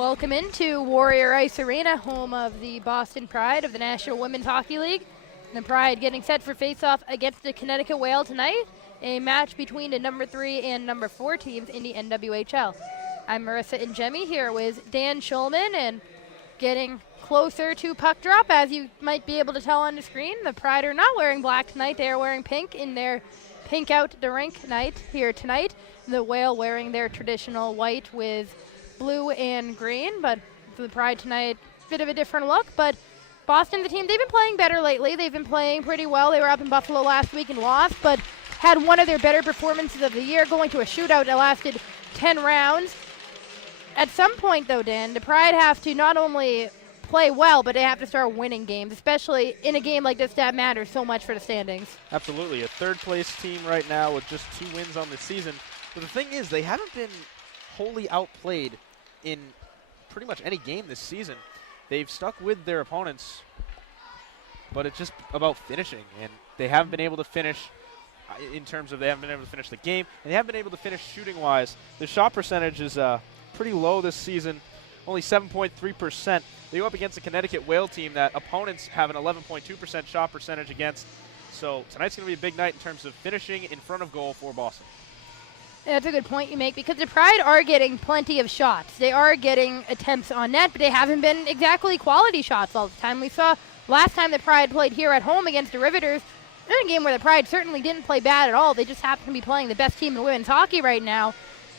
Welcome into Warrior Ice Arena, home of the Boston Pride of the National Women's Hockey League. The Pride getting set for face-off against the Connecticut Whale tonight, a match between the number 3 and number 4 teams in the NWHL. I'm Marissa Ingemi here with Dan Schulman, and getting closer to puck drop, as you might be able to tell on the screen. The Pride are not wearing black tonight. They are wearing pink in their pink out the rink night here tonight. The Whale wearing their traditional white with blue and green, but for the Pride tonight, bit of a different look. But Boston, the team, they've been playing better lately. They've been playing pretty well. They were up in Buffalo last week and lost, but had one of their better performances of the year, going to a shootout that lasted 10 rounds. At some point, though, Dan, the Pride have to not only play well, but they have to start winning games, especially in a game like this that matters so much for the standings. Absolutely. A third-place team right now with just 2 wins on the season. But the thing is, they haven't been wholly outplayed in pretty much any game this season. They've stuck with their opponents, but it's just about finishing, and they haven't been able to finish in terms of they haven't been able to finish the game, and they haven't been able to finish shooting-wise. The shot percentage is pretty low this season, only 7.3%. They go up against the Connecticut Whale team that opponents have an 11.2% shot percentage against. So tonight's going to be a big night in terms of finishing in front of goal for Boston. Yeah, that's a good point you make, because the Pride are getting plenty of shots. They are getting attempts on net, but they haven't been exactly quality shots all the time. We saw last time the Pride played here at home against the Riveters, in a game where the Pride certainly didn't play bad at all. They just happen to be playing the best team in women's hockey right now.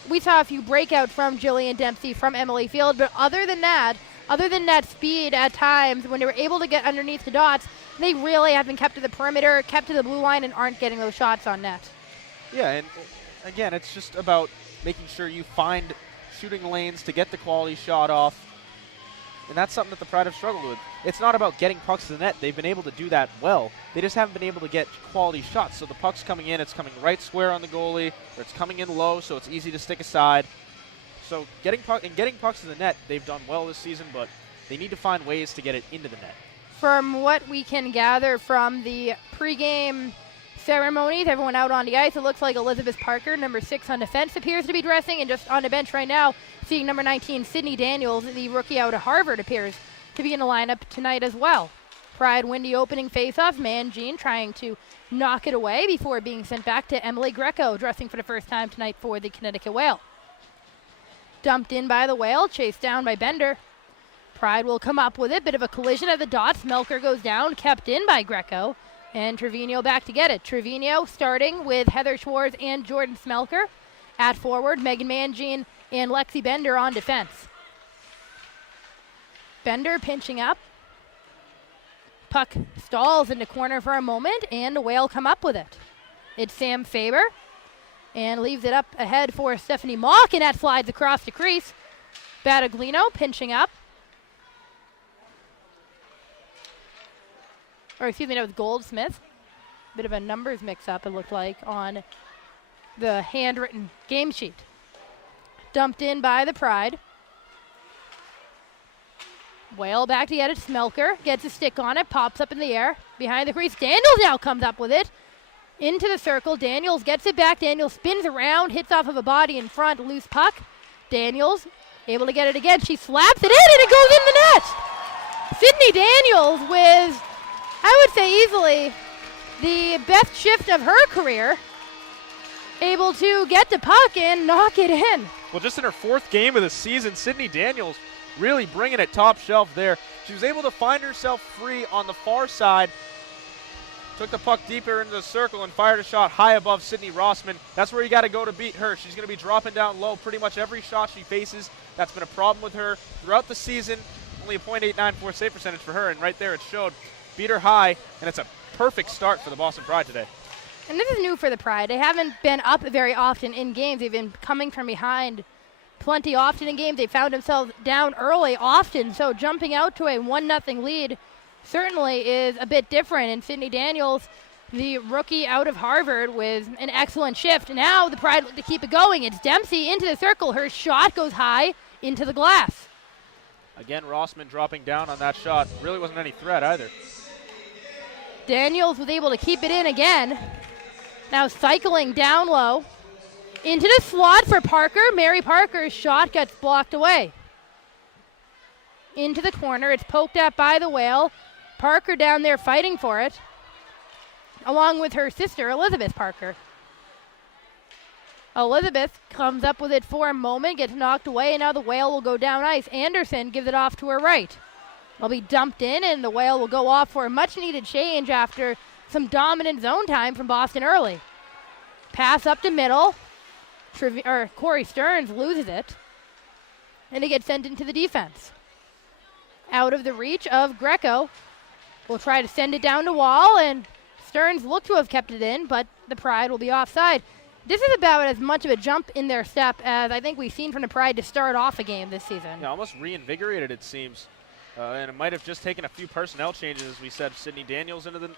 We saw a few breakouts from Jillian Dempsey, from Emily Field, but other than that speed at times, when they were able to get underneath the dots, they really have been kept to the perimeter, kept to the blue line, and aren't getting those shots on net. Yeah, and again, it's just about making sure you find shooting lanes to get the quality shot off, and that's something that the Pride have struggled with. It's not about getting pucks to the net. They've been able to do that well. They just haven't been able to get quality shots. So the puck's coming in, it's coming right square on the goalie, or it's coming in low, so it's easy to stick aside. So getting pucks to the net, they've done well this season, but they need to find ways to get it into the net. From what we can gather from the pregame ceremonies, everyone out on the ice, it looks like Elizabeth Parker, number 6 on defense, appears to be dressing, and just on the bench right now, seeing number 19, Sydney Daniels, the rookie out of Harvard, appears to be in the lineup tonight as well. Pride win the opening faceoff. Mangine trying to knock it away before being sent back to Emily Greco, dressing for the first time tonight for the Connecticut Whale. Dumped in by the Whale, chased down by Bender. Pride will come up with it, bit of a collision at the dots. Melker goes down, kept in by Greco. And Trevino back to get it. Trevino starting with Heather Schwartz and Jordan Smelker. At forward, Megan Mangine and Lexi Bender on defense. Bender pinching up. Puck stalls in the corner for a moment, and the Whale come up with it. It's Sam Faber, and leaves it up ahead for Stephanie Mock, and that slides across the crease. Battaglino pinching up. Or excuse me, that was Goldsmith. Bit of a numbers mix-up, it looked like, on the handwritten game sheet. Dumped in by the Pride. Whale back to get it. Smelker gets a stick on it, pops up in the air. Behind the crease, Daniels now comes up with it. Into the circle, Daniels gets it back. Daniels spins around, hits off of a body in front, loose puck. Daniels able to get it again. She slaps it in, and it goes in the net. Sydney Daniels with, I would say easily, the best shift of her career, able to get the puck and knock it in. Well, just in her 4th game of the season, Sydney Daniels really bringing it top shelf there. She was able to find herself free on the far side, took the puck deeper into the circle and fired a shot high above Sydney Rossman. That's where you got to go to beat her. She's going to be dropping down low pretty much every shot she faces. That's been a problem with her throughout the season. Only a .894 save percentage for her, and right there it showed. Beat her high, and it's a perfect start for the Boston Pride today. And this is new for the Pride. They haven't been up very often in games. They've been coming from behind plenty often in games. They found themselves down early often, so jumping out to a 1-0 lead certainly is a bit different. And Sydney Daniels, the rookie out of Harvard, with an excellent shift. Now the Pride to keep it going. It's Dempsey into the circle. Her shot goes high into the glass. Again, Rossman dropping down on that shot. Really wasn't any threat either. Daniels was able to keep it in again. Now cycling down low. Into the slot for Parker. Mary Parker's shot gets blocked away. into the corner. It's poked at by the Whale. Parker down there fighting for it, along with her sister, Elizabeth Parker. Elizabeth comes up with it for a moment, gets knocked away, and now the Whale will go down ice. Anderson gives it off to her right. It'll be dumped in, and the Whale will go off for a much-needed change after some dominant zone time from Boston early. Pass up to middle. Corey Stearns loses it, and it gets sent into the defense. Out of the reach of Greco. Will try to send it down to Wall, and Stearns looked to have kept it in, but the Pride will be offside. This is about as much of a jump in their step as I think we've seen from the Pride to start off a game this season. Yeah, almost reinvigorated, it seems. And it might have just taken a few personnel changes, as we said. Sydney Daniels into the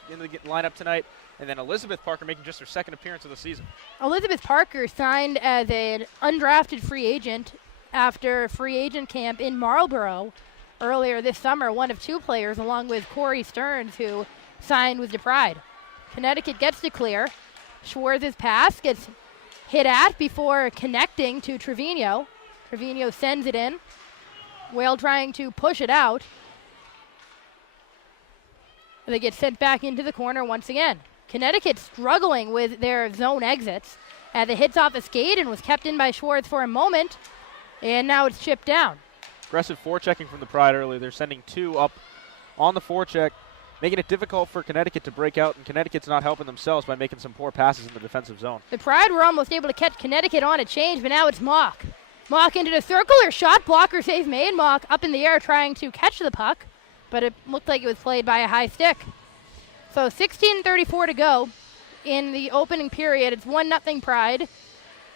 lineup tonight, and then Elizabeth Parker making just her second appearance of the season. Elizabeth Parker signed as an undrafted free agent after free agent camp in Marlborough earlier this summer, one of two players, along with Corey Stearns, who signed with the Pride. Connecticut gets to clear. Schwartz's pass gets hit at before connecting to Trevino. Trevino sends it in. Whale trying to push it out. They get sent back into the corner once again. Connecticut struggling with their zone exits as it hits off a skate and was kept in by Schwartz for a moment, and now it's chipped down. Aggressive forechecking from the Pride early. They're sending two up on the forecheck, making it difficult for Connecticut to break out, and Connecticut's not helping themselves by making some poor passes in the defensive zone. The Pride were almost able to catch Connecticut on a change, but now it's Mock. Mock into the circle, or shot, blocker save made. Mock up in the air trying to catch the puck, but it looked like it was played by a high stick. So 16:34 to go in the opening period. It's 1-0 Pride,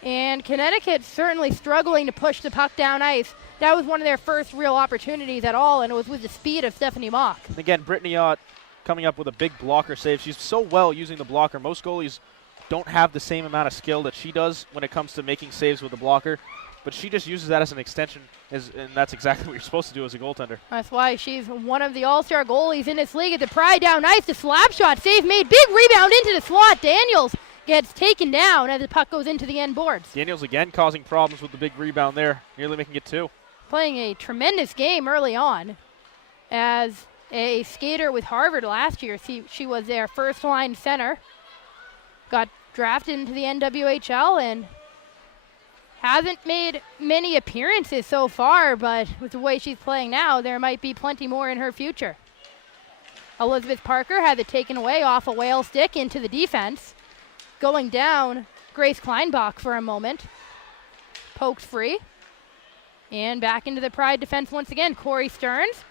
and Connecticut certainly struggling to push the puck down ice. That was one of their first real opportunities at all, and it was with the speed of Stephanie Mock. Again, Brittany Ott coming up with a big blocker save. She's so well using the blocker. Most goalies don't have the same amount of skill that she does when it comes to making saves with the blocker, but she just uses that as an extension, and that's exactly what you're supposed to do as a goaltender. That's why she's one of the all-star goalies in this league. At the Pride down ice, the slap shot, save made, big rebound into the slot. Daniels gets taken down as the puck goes into the end boards. Daniels again causing problems with the big rebound there, nearly making it two. Playing a tremendous game early on as a skater with Harvard last year. She was their first-line center. Got drafted into the NWHL and hasn't made many appearances so far, but with the way she's playing now, there might be plenty more in her future. Elizabeth Parker had it taken away off a Whale stick into the defense. Going down, Grace Kleinbach for a moment. Poked free. And back into the Pride defense once again. Corey Stearns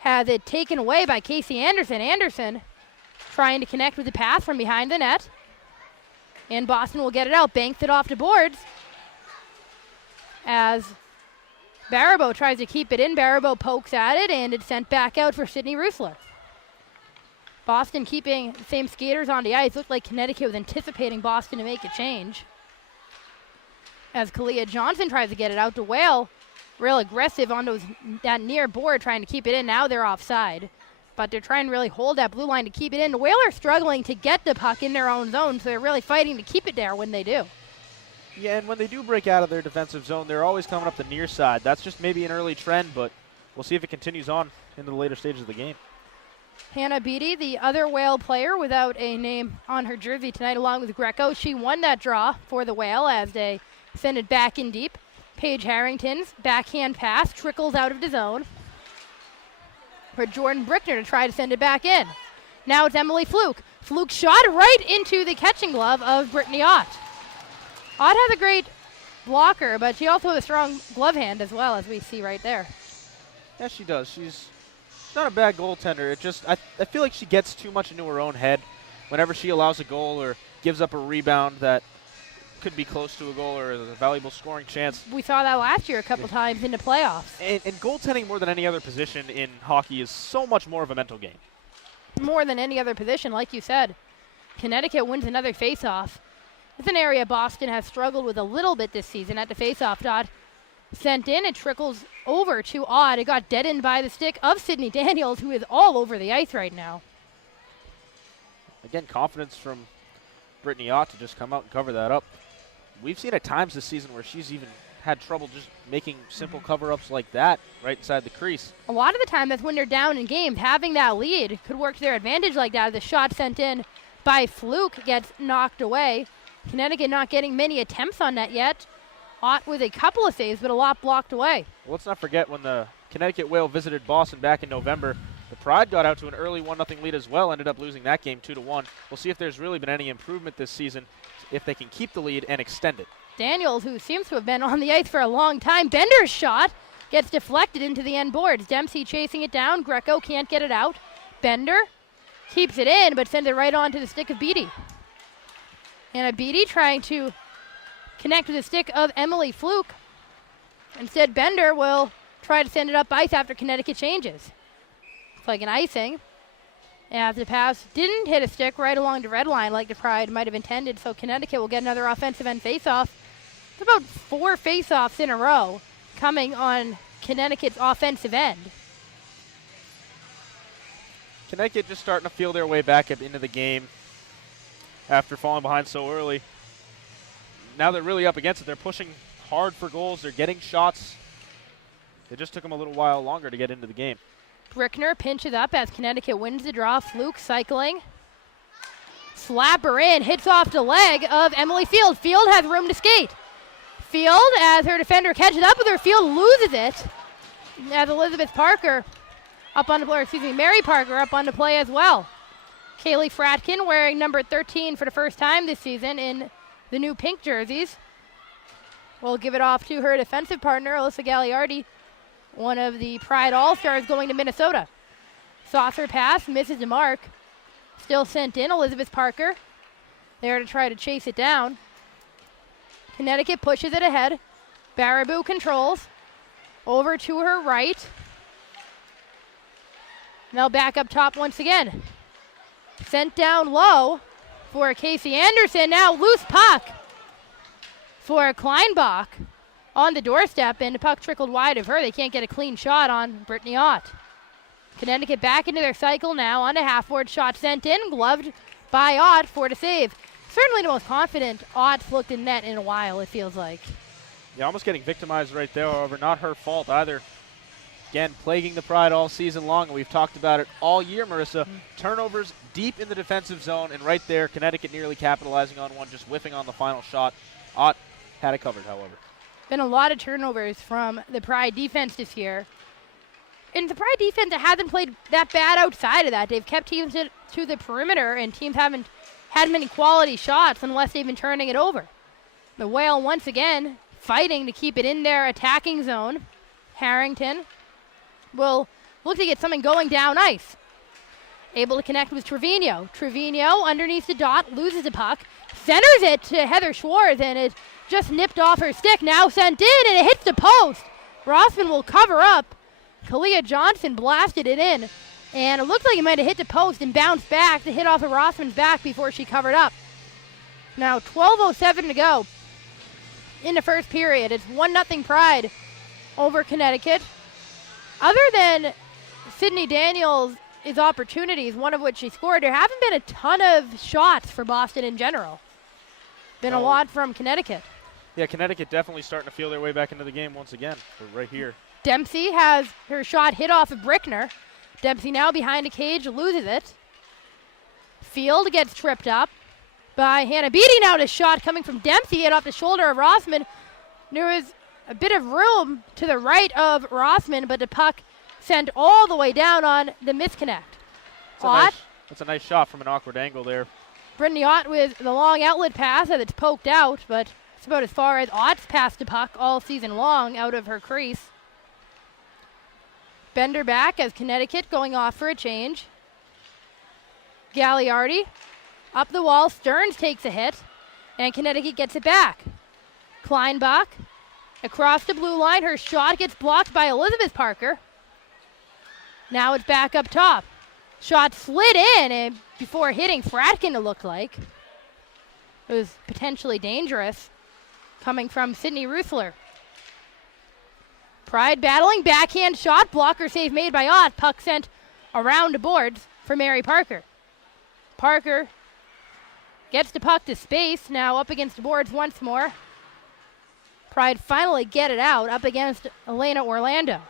has it taken away by Casey Anderson. Anderson trying to connect with the pass from behind the net. And Boston will get it out. Banks it off the boards as Baribeau tries to keep it in. Baribeau pokes at it, and it's sent back out for Sydney Roosler. Boston keeping the same skaters on the ice. Looked like Connecticut was anticipating Boston to make a change. As Kalia Johnson tries to get it out to Whale. Real aggressive on that near board, trying to keep it in. Now they're offside. But they're trying to really hold that blue line to keep it in. The Whale are struggling to get the puck in their own zone, so they're really fighting to keep it there when they do. Yeah, and when they do break out of their defensive zone, they're always coming up the near side. That's just maybe an early trend, but we'll see if it continues on into the later stages of the game. Hannah Beatty, the other Whale player without a name on her jersey tonight, along with Greco. She won that draw for the Whale as they send it back in deep. Paige Harrington's backhand pass trickles out of the zone for Jordan Brickner to try to send it back in. Now it's Emily Fluke. Fluke shot right into the catching glove of Brittany Ott. Ott has a great blocker, but she also has a strong glove hand as well, as we see right there. Yeah, she does. She's not a bad goaltender. It just I feel like she gets too much into her own head whenever she allows a goal or gives up a rebound that could be close to a goal or a valuable scoring chance. We saw that last year a couple times in the playoffs. And goaltending, more than any other position in hockey, is so much more of a mental game. More than any other position, like you said. Connecticut wins another faceoff. It's an area Boston has struggled with a little bit this season at the faceoff dot. Sent in, it trickles over to Odd. It got deadened by the stick of Sydney Daniels, who is all over the ice right now. Again, confidence from Brittany Ott to just come out and cover that up. We've seen at times this season where she's even had trouble just making simple cover-ups like that right inside the crease. A lot of the time, that's when they're down in games. Having that lead could work to their advantage like that. The shot sent in by Fluke gets knocked away. Connecticut not getting many attempts on net yet. Ott with a couple of saves, but a lot blocked away. Well, let's not forget when the Connecticut Whale visited Boston back in November, the Pride got out to an early 1-0 lead as well, ended up losing that game 2-1. We'll see if there's really been any improvement this season, if they can keep the lead and extend it. Daniels, who seems to have been on the ice for a long time. Bender's shot gets deflected into the end boards. Dempsey chasing it down. Greco can't get it out. Bender keeps it in, but sends it right onto the stick of Beatty. And Beatty trying to connect with the stick of Emily Fluke. Instead, Bender will try to send it up ice after Connecticut changes. It's like an icing. As the pass didn't hit a stick right along the red line like the Pride might have intended, so Connecticut will get another offensive end faceoff. It's about 4 faceoffs in a row coming on Connecticut's offensive end. Connecticut just starting to feel their way back up into the game after falling behind so early. Now they're really up against it. They're pushing hard for goals. They're getting shots. It just took them a little while longer to get into the game. Brickner pinches up as Connecticut wins the draw. Fluke cycling. Slap her in. Hits off the leg of Emily Field. Field has room to skate. Field, as her defender catches up with her, Field loses it. As Elizabeth Parker up on the play, Mary Parker up on the play as well. Kaylee Fratkin wearing number 13 for the first time this season in the new pink jerseys. Will give it off to her defensive partner, Alyssa Gagliardi, one of the Pride All-Stars going to Minnesota. Saucer pass, misses the mark. Still sent in, Elizabeth Parker there to try to chase it down. Connecticut pushes it ahead. Baraboo controls. Over to her right. Now back up top once again. Sent down low for Casey Anderson. Now loose puck for Kleinbach on the doorstep, and the puck trickled wide of her. They can't get a clean shot on Brittany Ott. Connecticut back into their cycle now on a half-board shot sent in, gloved by Ott for the save. Certainly the most confident Ott's looked in net in a while, it feels like. Yeah, almost getting victimized right there, however, not her fault either. Again, plaguing the Pride all season long, and we've talked about it all year, Marissa. Turnovers deep in the defensive zone, and right there, Connecticut nearly capitalizing on one, just whiffing on the final shot. Ott had it covered, however. Been a lot of turnovers from the Pride defense this year. And the Pride defense hasn't played that bad outside of that. They've kept teams to the perimeter, and teams haven't had many quality shots unless they've been turning it over. The Whale once again fighting to keep it in their attacking zone. Harrington will look to get something going down ice. Able to connect with Trevino. Trevino underneath the dot, loses the puck, centers it to Heather Schwartz, and it just nipped off her stick. Now sent in, and it hits the post. Rossman will cover up. Kalia Johnson blasted it in, and it looks like it might have hit the post and bounced back to hit off of Rossman's back before she covered up. Now 12:07 to go in the first period. It's 1-0 Pride over Connecticut. Other than Sydney Daniels' opportunities, one of which she scored, there haven't been a ton of shots for Boston in general. Been a lot from Connecticut. Yeah, Connecticut definitely starting to feel their way back into the game once again. We're right here. Dempsey has her shot hit off of Brickner. Dempsey now behind a cage, loses it. Field gets tripped up by Hannah Beatty. Now the shot coming from Dempsey, hit off the shoulder of Rossman. There was a bit of room to the right of Rossman, but the puck sent all the way down on the misconnect. That's a nice shot from an awkward angle there. Brittany Ott with the long outlet pass as it's poked out, but it's about as far as Ott's passed the puck all season long out of her crease. Bender back as Connecticut going off for a change. Gagliardi up the wall. Stearns takes a hit, and Connecticut gets it back. Kleinbach across the blue line. Her shot gets blocked by Elizabeth Parker. Now it's back up top. Shot slid in and before hitting Fratkin, it looked like. It was potentially dangerous coming from Sydney Ruthler. Pride battling, backhand shot, blocker save made by Ott. Puck sent around the boards for Mary Parker. Parker gets the puck to space, now up against the boards once more. Pride finally get it out up against Elena Orlando.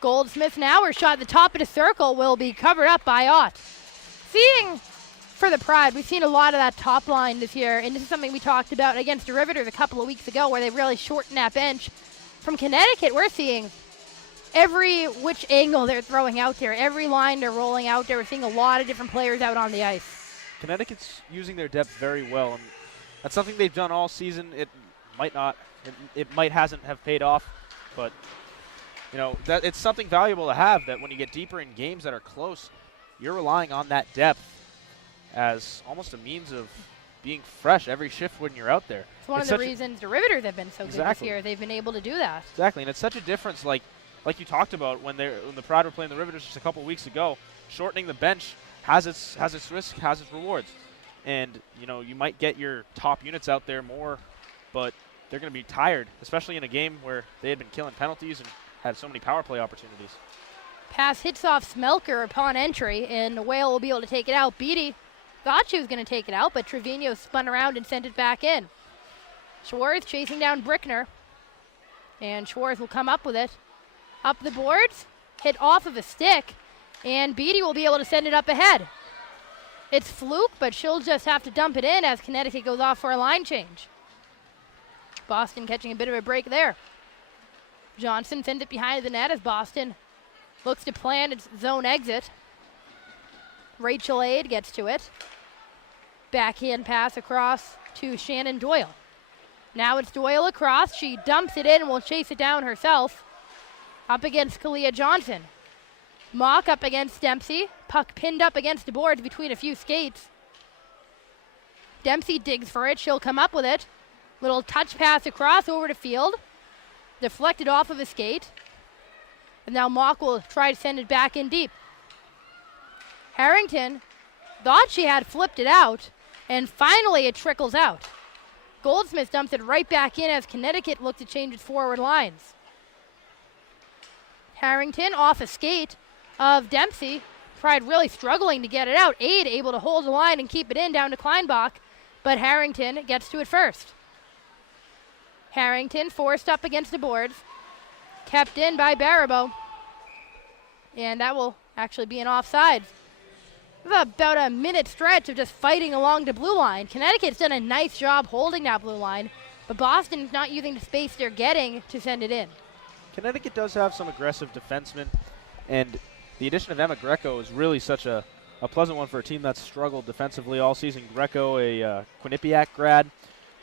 Goldsmith now, her shot at the top of the circle will be covered up by Ott. Seeing for the Pride, we've seen a lot of that top line this year, and this is something we talked about against the Riveters a couple of weeks ago where they really shortened that bench. From Connecticut, we're seeing every which angle they're throwing out there, every line they're rolling out there. We're seeing a lot of different players out on the ice. Connecticut's using their depth very well, and that's something they've done all season. It might hasn't have paid off, but you know, that it's something valuable to have, that when you get deeper in games that are close, you're relying on that depth as almost a means of being fresh every shift when you're out there. It's one of the reasons the Riveters have been so good this year. They've been able to do that. Exactly, and it's such a difference, like you talked about when the Pride were playing the Riveters just a couple weeks ago. Shortening the bench has its risk, has its rewards. And, you know, you might get your top units out there more, but they're going to be tired, especially in a game where they had been killing penalties and had so many power play opportunities. Pass hits off Smelker upon entry, and the Whale will be able to take it out. Beatty thought she was going to take it out, but Trevino spun around and sent it back in. Schwartz chasing down Brickner, and Schwartz will come up with it. Up the boards, hit off of a stick, and Beatty will be able to send it up ahead. It's Fluke, but she'll just have to dump it in as Connecticut goes off for a line change. Boston catching a bit of a break there. Johnson sends it behind the net as Boston looks to plan its zone exit. Rachel Aid gets to it. Backhand pass across to Shannon Doyle. Now it's Doyle across. She dumps it in and will chase it down herself. Up against Kalia Johnson. Mock up against Dempsey. Puck pinned up against the boards between a few skates. Dempsey digs for it. She'll come up with it. Little touch pass across over to Field. Deflected off of a skate. And now Mock will try to send it back in deep. Harrington thought she had flipped it out, and finally it trickles out. Goldsmith dumps it right back in as Connecticut looked to change its forward lines. Harrington off a skate of Dempsey. Pride really struggling to get it out. Aid able to hold the line and keep it in down to Kleinbach, but Harrington gets to it first. Harrington forced up against the boards. Kept in by Barabo. And that will actually be an offside. About a minute stretch of just fighting along the blue line. Connecticut's done a nice job holding that blue line, but Boston's not using the space they're getting to send it in. Connecticut does have some aggressive defensemen, and the addition of Emma Greco is really such a pleasant one for a team that's struggled defensively all season. Greco, a Quinnipiac grad.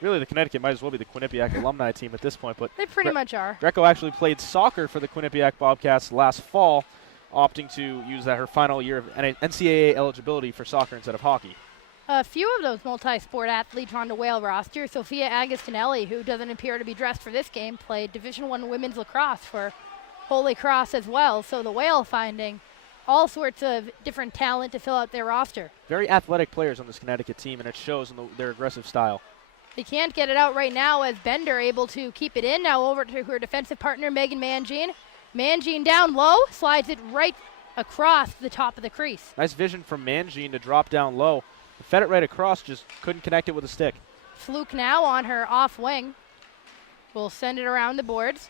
Really, the Connecticut might as well be the Quinnipiac alumni team at this point. But they pretty much are. Greco actually played soccer for the Quinnipiac Bobcats last fall, opting to use that her final year of NCAA eligibility for soccer instead of hockey. A few of those multi-sport athletes on the Whale roster. Sophia Agostinelli, who doesn't appear to be dressed for this game, played Division I women's lacrosse for Holy Cross as well. So the Whale finding all sorts of different talent to fill out their roster. Very athletic players on this Connecticut team, and it shows in their aggressive style. They can't get it out right now as Bender able to keep it in. Now over to her defensive partner, Megan Mangine. Mangine down low, slides it right across the top of the crease. Nice vision from Mangine to drop down low. Fed it right across, just couldn't connect it with a stick. Fluke now on her off wing. Will send it around the boards.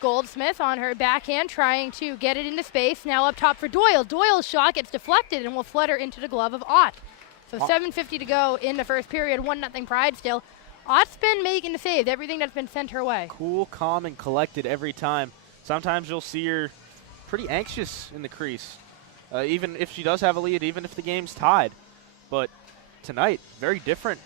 Goldsmith on her backhand trying to get it into space. Now up top for Doyle. Doyle's shot gets deflected and will flutter into the glove of Ott. So 7:50 to go in the first period, 1-0 Pride still. Ott's been making the save, everything that's been sent her way. Cool, calm, and collected every time. Sometimes you'll see her pretty anxious in the crease, even if she does have a lead, even if the game's tied. But tonight, very different,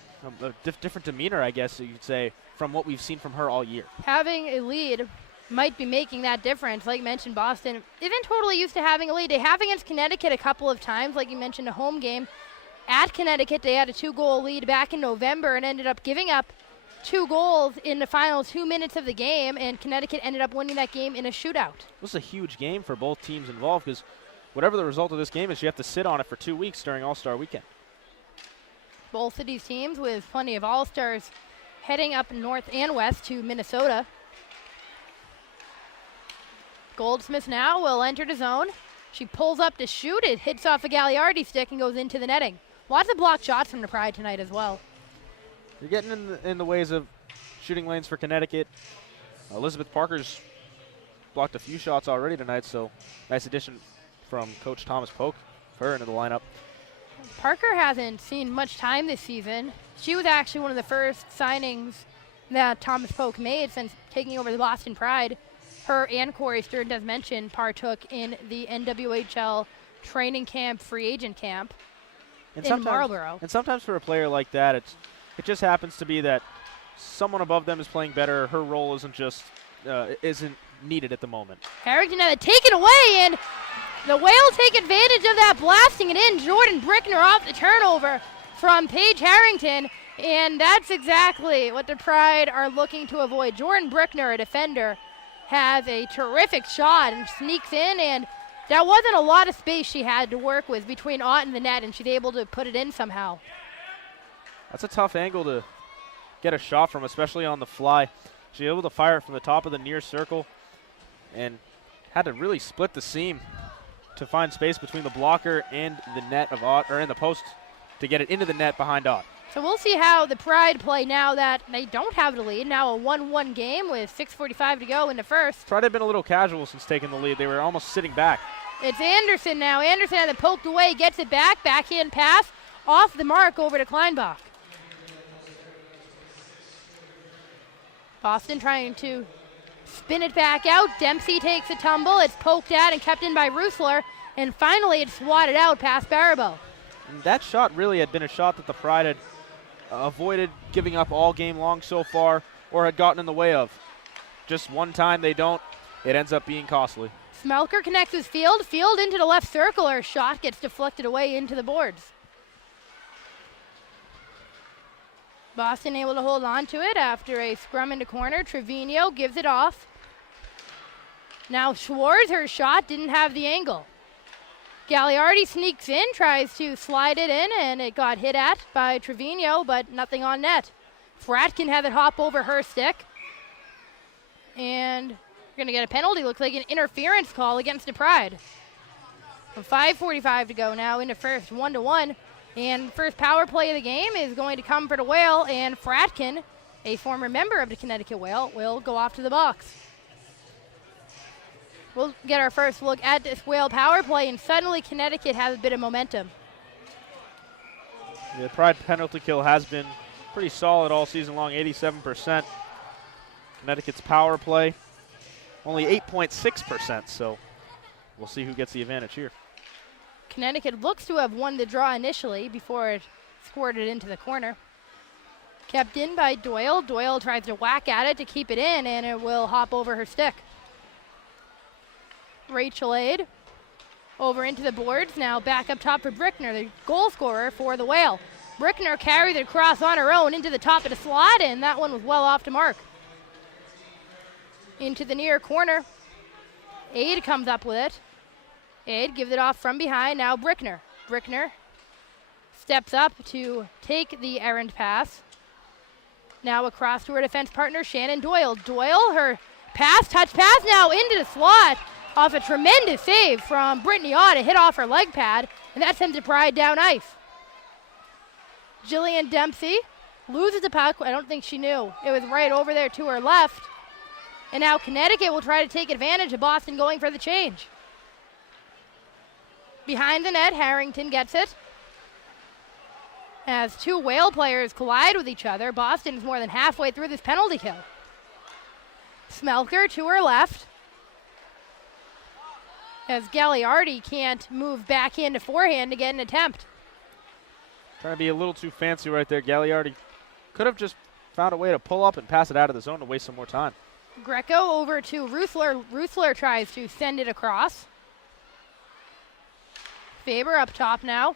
different demeanor, I guess you could say, from what we've seen from her all year. Having a lead might be making that difference. Like you mentioned, Boston isn't totally used to having a lead. They have against Connecticut a couple of times, like you mentioned, a home game. At Connecticut, they had a 2-goal lead back in November and ended up giving up 2 goals in the final 2 minutes of the game, and Connecticut ended up winning that game in a shootout. This is a huge game for both teams involved because whatever the result of this game is, you have to sit on it for 2 weeks during All-Star Weekend. Both of these teams with plenty of All-Stars heading up north and west to Minnesota. Goldsmith now will enter the zone. She pulls up to shoot. It hits off a Gagliardi stick and goes into the netting. Lots of blocked shots from the Pride tonight as well. You're getting in the ways of shooting lanes for Connecticut. Elizabeth Parker's blocked a few shots already tonight, so nice addition from Coach Thomas Polk for her into the lineup. Parker hasn't seen much time this season. She was actually one of the first signings that Thomas Polk made since taking over the Boston Pride. Her and Corey Stern, as mentioned, partook in the NWHL training camp, free agent camp in Marlborough. And sometimes for a player like that, it just happens to be that someone above them is playing better. Her role isn't needed at the moment. Harrington had it taken away, and the Whales take advantage of that, blasting it in. Jordan Brickner off the turnover from Paige Harrington, and that's exactly what the Pride are looking to avoid. Jordan Brickner, a defender, has a terrific shot and sneaks in, and that wasn't a lot of space she had to work with between Ott and the net, and she's able to put it in somehow. That's a tough angle to get a shot from, especially on the fly. She was able to fire it from the top of the near circle and had to really split the seam to find space between the blocker and the net of Ott, or in the post, to get it into the net behind Ott. So we'll see how the Pride play now that they don't have the lead. Now a 1-1 game with 6:45 to go in the first. Pride have been a little casual since taking the lead. They were almost sitting back. It's Anderson now. Anderson had it poked away, gets it back, backhand pass, off the mark over to Kleinbach. Boston trying to spin it back out. Dempsey takes a tumble. It's poked at and kept in by Rusler. And finally it's swatted out past Baribeau. And that shot really had been a shot that the Pride had avoided giving up all game long so far, or had gotten in the way of. Just one time they don't. It ends up being costly. Smelker connects with Field. Field into the left circle. Her shot gets deflected away into the boards. Boston able to hold on to it after a scrum into corner. Trevino gives it off. Now Schwartz, her shot didn't have the angle. Gagliardi sneaks in, tries to slide it in, and it got hit at by Trevino, but nothing on net. Fratkin had it hop over her stick. And we're going to get a penalty. Looks like an interference call against the Pride. 5:45 to go now into first, 1-1. And first power play of the game is going to come for the Whale, and Fratkin, a former member of the Connecticut Whale, will go off to the box. We'll get our first look at this Whale power play, and suddenly Connecticut has a bit of momentum. The Pride penalty kill has been pretty solid all season long, 87%. Connecticut's power play, only 8.6%, so we'll see who gets the advantage here. Connecticut looks to have won the draw initially before it squirted into the corner. Kept in by Doyle. Doyle tries to whack at it to keep it in, and it will hop over her stick. Rachel Aid over into the boards. Now back up top for Brickner, the goal scorer for the Whale. Brickner carried it across on her own into the top of the slot, and that one was well off the mark. Into the near corner. Aid comes up with it. Aid gives it off from behind. Now Brickner. Brickner steps up to take the errant pass. Now across to her defense partner, Shannon Doyle. Doyle, her pass, touch pass now into the slot off a tremendous save from Brittany Ott. It hit off her leg pad, and that sends the Pride down ice. Jillian Dempsey loses the puck. I don't think she knew. It was right over there to her left. And now Connecticut will try to take advantage of Boston going for the change. Behind the net, Harrington gets it. As two Whale players collide with each other, Boston is more than halfway through this penalty kill. Smelker to her left. As Gagliardi can't move back into forehand to get an attempt. Trying to be a little too fancy right there. Gagliardi could have just found a way to pull up and pass it out of the zone to waste some more time. Greco over to Rusler. Rusler tries to send it across. Faber up top now.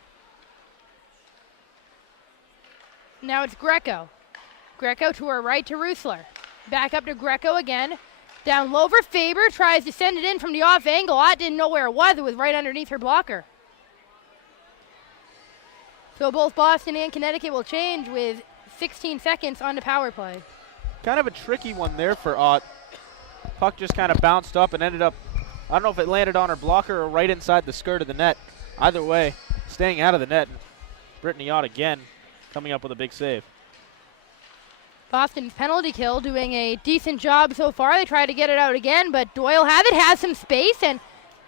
Now it's Greco. Greco to her right to Rusler. Back up to Greco again. Down low for Faber. Tries to send it in from the off angle. Ott didn't know where it was. It was right underneath her blocker. So both Boston and Connecticut will change with 16 seconds on the power play. Kind of a tricky one there for Ott. Puck just kind of bounced up and ended up, I don't know if it landed on her blocker or right inside the skirt of the net. Either way, staying out of the net. Brittany Ott again coming up with a big save. Boston's penalty kill doing a decent job so far. They try to get it out again, but Doyle has some space, and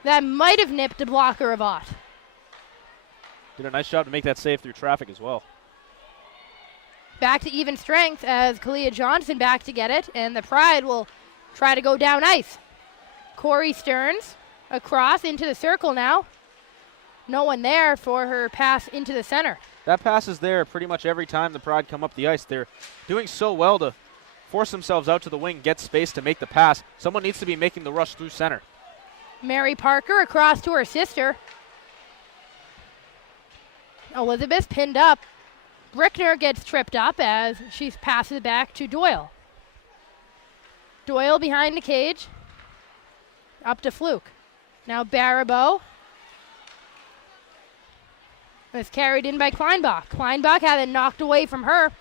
that might have nipped a blocker of Ott. Did a nice job to make that save through traffic as well. Back to even strength as Kalia Johnson back to get it, and the Pride will try to go down ice. Corey Stearns across into the circle now. No one there for her pass into the center. That pass is there pretty much every time the Pride come up the ice. They're doing so well to force themselves out to the wing, get space to make the pass. Someone needs to be making the rush through center. Mary Parker across to her sister. Elizabeth pinned up. Brickner gets tripped up as she passes back to Doyle. Doyle behind the cage. Up to Fluke. Now Baribeau. It's carried in by Kleinbach. Kleinbach had it knocked away from her.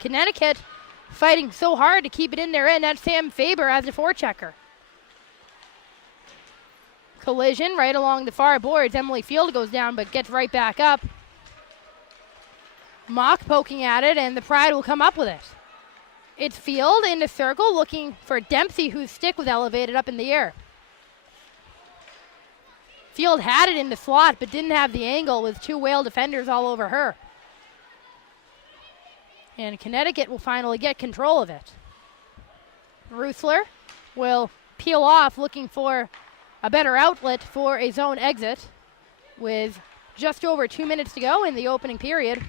Connecticut fighting so hard to keep it in their end. That's Sam Faber as the forechecker. Collision right along the far boards. Emily Field goes down but gets right back up. Mock poking at it, and the Pride will come up with it. It's Field in the circle looking for Dempsey, whose stick was elevated up in the air. Field had it in the slot but didn't have the angle with two Whale defenders all over her. And Connecticut will finally get control of it. Rusler will peel off looking for a better outlet for a zone exit with just over 2 minutes to go in the opening period.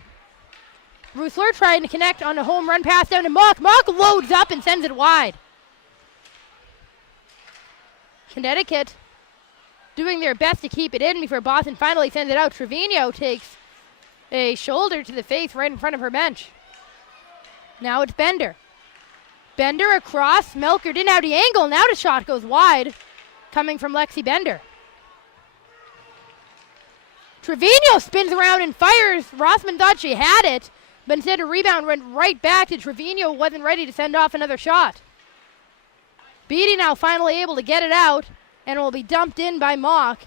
Rusler trying to connect on a home run pass down to Mock. Mock loads up and sends it wide. Connecticut doing their best to keep it in before Boston finally sends it out. Trevino takes a shoulder to the face right in front of her bench. Now it's Bender. Bender across. Melker didn't have the angle. Now the shot goes wide, coming from Lexi Bender. Trevino spins around and fires. Rossman thought she had it, but instead a rebound went right back to Trevino, wasn't ready to send off another shot. Beatty now finally able to get it out, and it will be dumped in by Mock,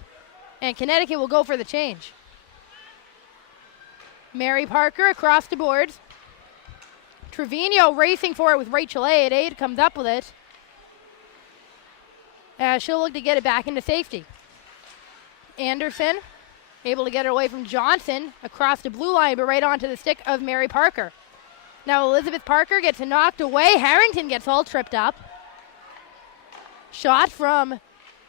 and Connecticut will go for the change. Mary Parker across the boards. Trevino racing for it with Rachel Aid. Aid comes up with it. She'll look to get it back into safety. Anderson able to get it away from Johnson across the blue line, but right onto the stick of Mary Parker. Now Elizabeth Parker gets knocked away. Harrington gets all tripped up. Shot from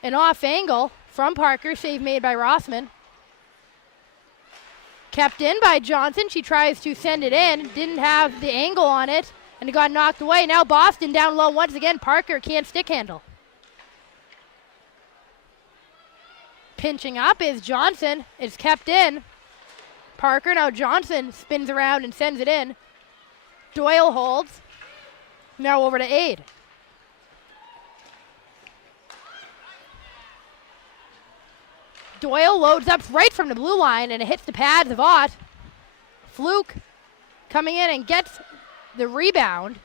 an off angle from Parker, save made by Rossman. Kept in by Johnson. She tries to send it in. Didn't have the angle on it, and it got knocked away. Now Boston down low once again. Parker can't stick handle. Pinching up is Johnson. It's kept in. Parker, now Johnson spins around and sends it in. Doyle holds. Now over to Aid. Doyle loads up right from the blue line, and it hits the pads of Ott. Fluke coming in and gets the rebound.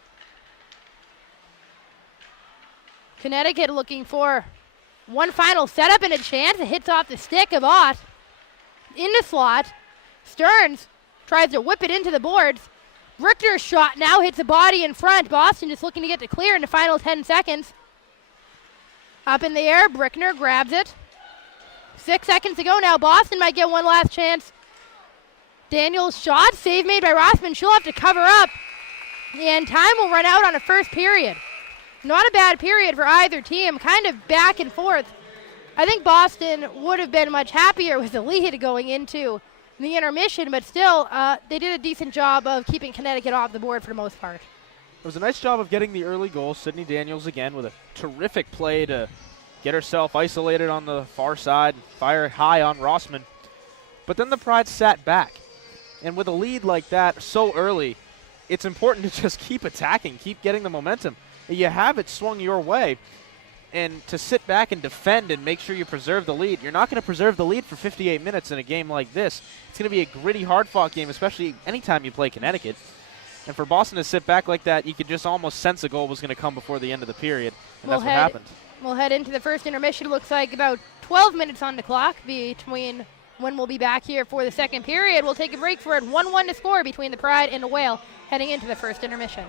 Connecticut looking for one final setup and a chance. It hits off the stick of Ott in the slot. Stearns tries to whip it into the boards. Richter's shot now hits the body in front. Boston just looking to get to clear in the final 10 seconds. Up in the air, Brickner grabs it. 6 seconds to go now. Boston might get one last chance. Daniels' shot, save made by Rossman. She'll have to cover up. And time will run out on the first period. Not a bad period for either team, kind of back and forth. I think Boston would have been much happier with the lead going into the intermission, but still, they did a decent job of keeping Connecticut off the board for the most part. It was a nice job of getting the early goal. Sydney Daniels again with a terrific play to get herself isolated on the far side, fire high on Rossman. But then the Pride sat back. And with a lead like that so early, it's important to just keep attacking, keep getting the momentum. You have it swung your way. And to sit back and defend and make sure you preserve the lead, you're not going to preserve the lead for 58 minutes in a game like this. It's going to be a gritty, hard-fought game, especially anytime you play Connecticut. And for Boston to sit back like that, you could just almost sense a goal was going to come before the end of the period. And that's what happened. We'll head into the first intermission. Looks like about 12 minutes on the clock between When we'll be back here for the second period, we'll take a break for it. 1-1 to score between the Pride and the Whale heading into the first intermission.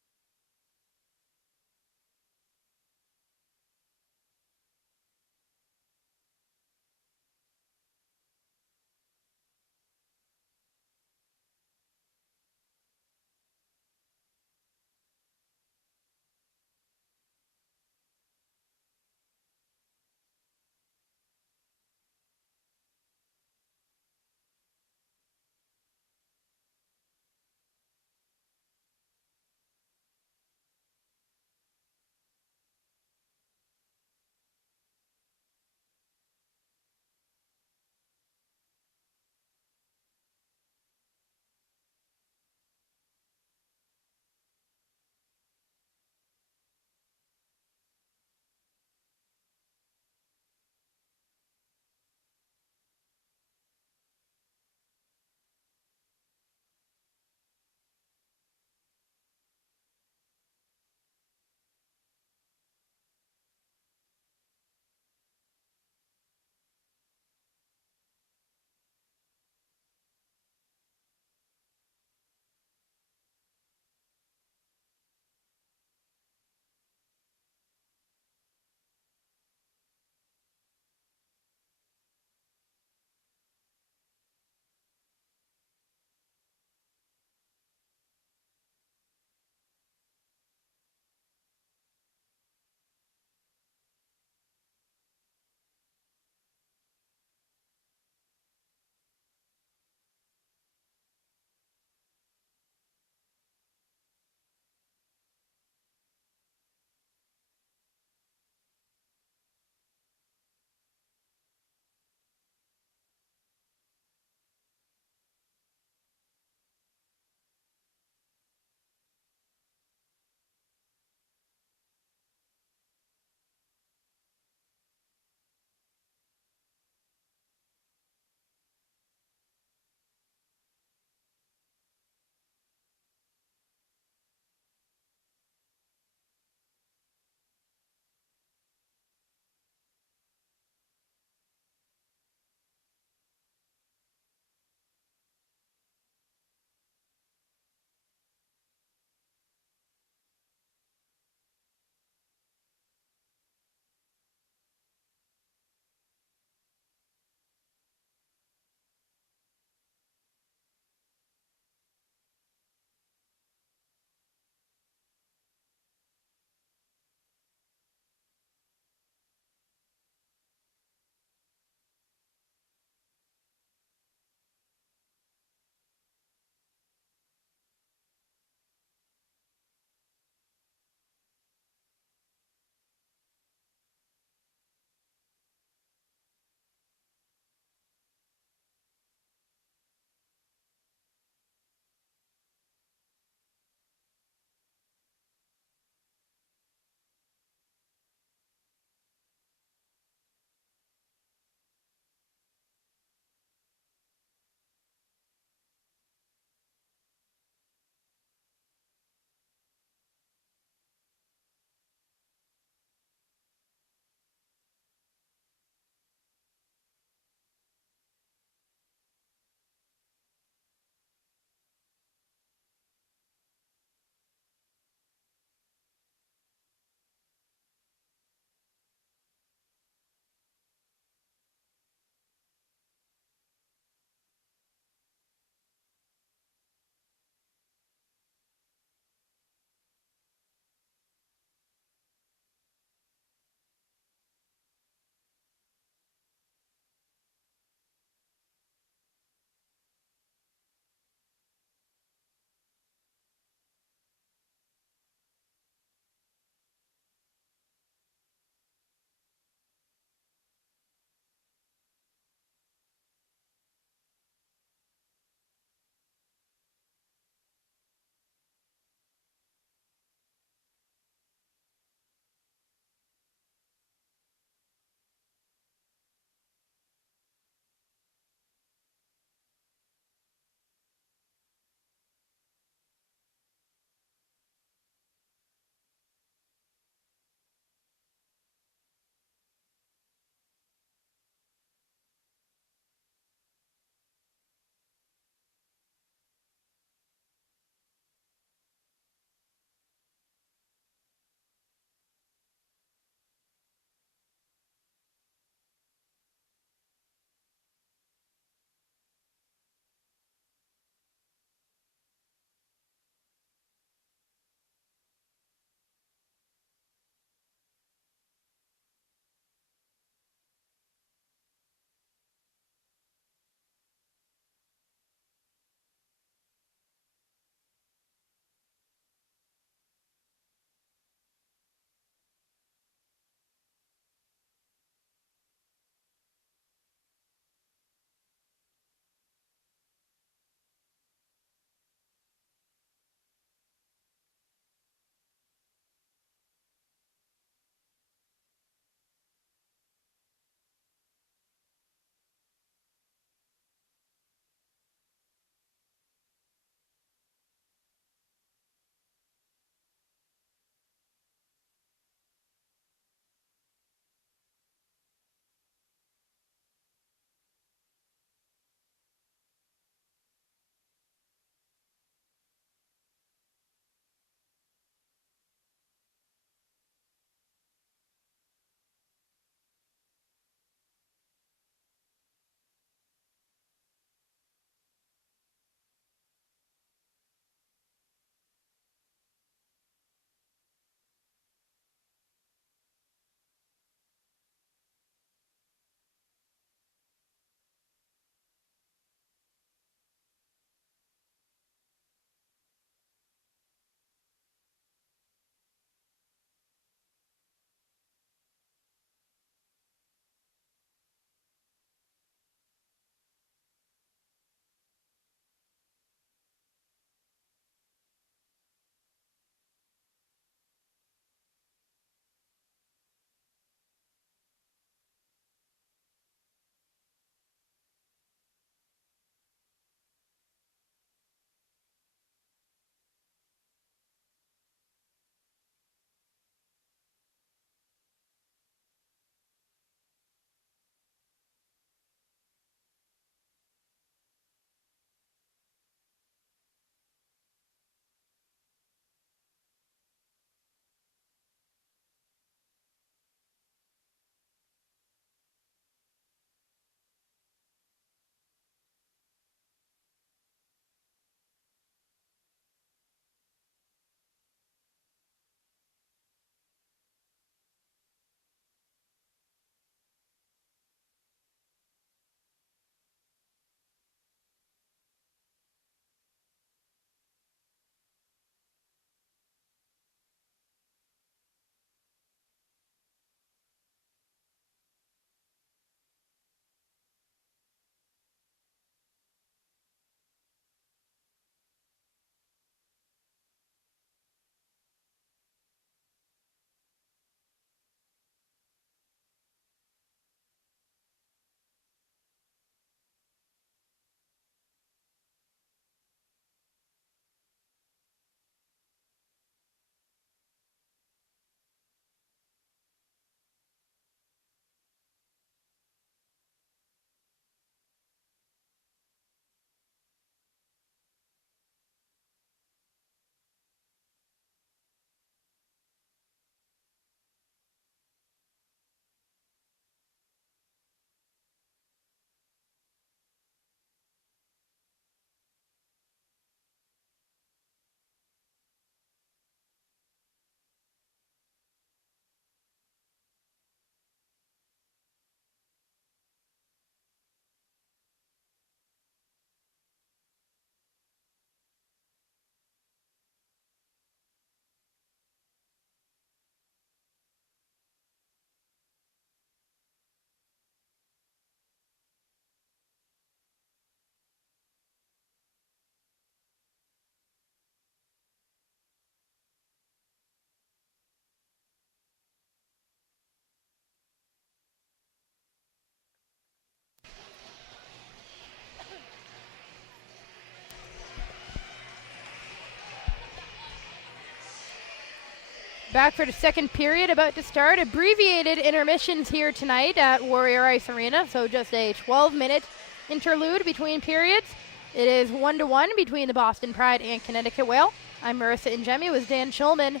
Back for the second period about to start. Abbreviated intermissions here tonight at Warrior Ice Arena, so just a 12-minute interlude between periods. It is 1-1 between the Boston Pride and Connecticut Whale. I'm Marissa Ingemi with Dan Schulman.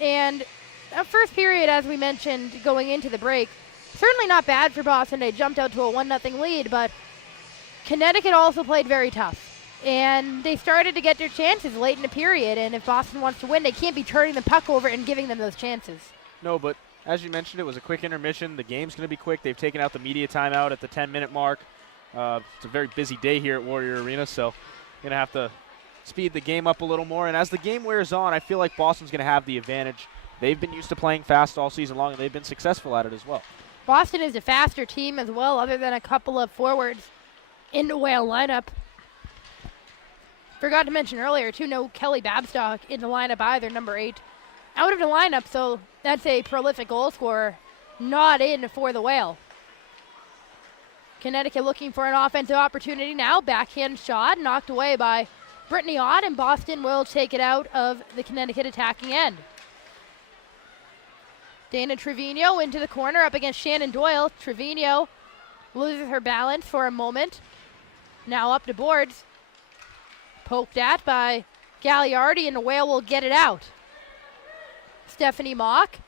And our first period, as we mentioned, going into the break, certainly not bad for Boston. They jumped out to a 1-0 lead, but Connecticut also played very tough. And they started to get their chances late in the period, and if Boston wants to win, they can't be turning the puck over and giving them those chances. No, but as you mentioned, it was a quick intermission. The game's going to be quick. They've taken out the media timeout at the 10-minute mark. It's a very busy day here at Warrior Arena, so going to have to speed the game up a little more. And as the game wears on, I feel like Boston's going to have the advantage. They've been used to playing fast all season long, and they've been successful at it as well. Boston is a faster team as well, other than a couple of forwards in the Whale lineup. Forgot to mention earlier, too, no Kelly Babstock in the lineup either, number 8. Out of the lineup, so that's a prolific goal scorer, not in for the Whale. Connecticut looking for an offensive opportunity now. Backhand shot knocked away by Brittany Ott, and Boston will take it out of the Connecticut attacking end. Dana Trevino into the corner up against Shannon Doyle. Trevino loses her balance for a moment. Now up to boards. Poked at by Gagliardi, and the Whale will get it out. Stephanie Mock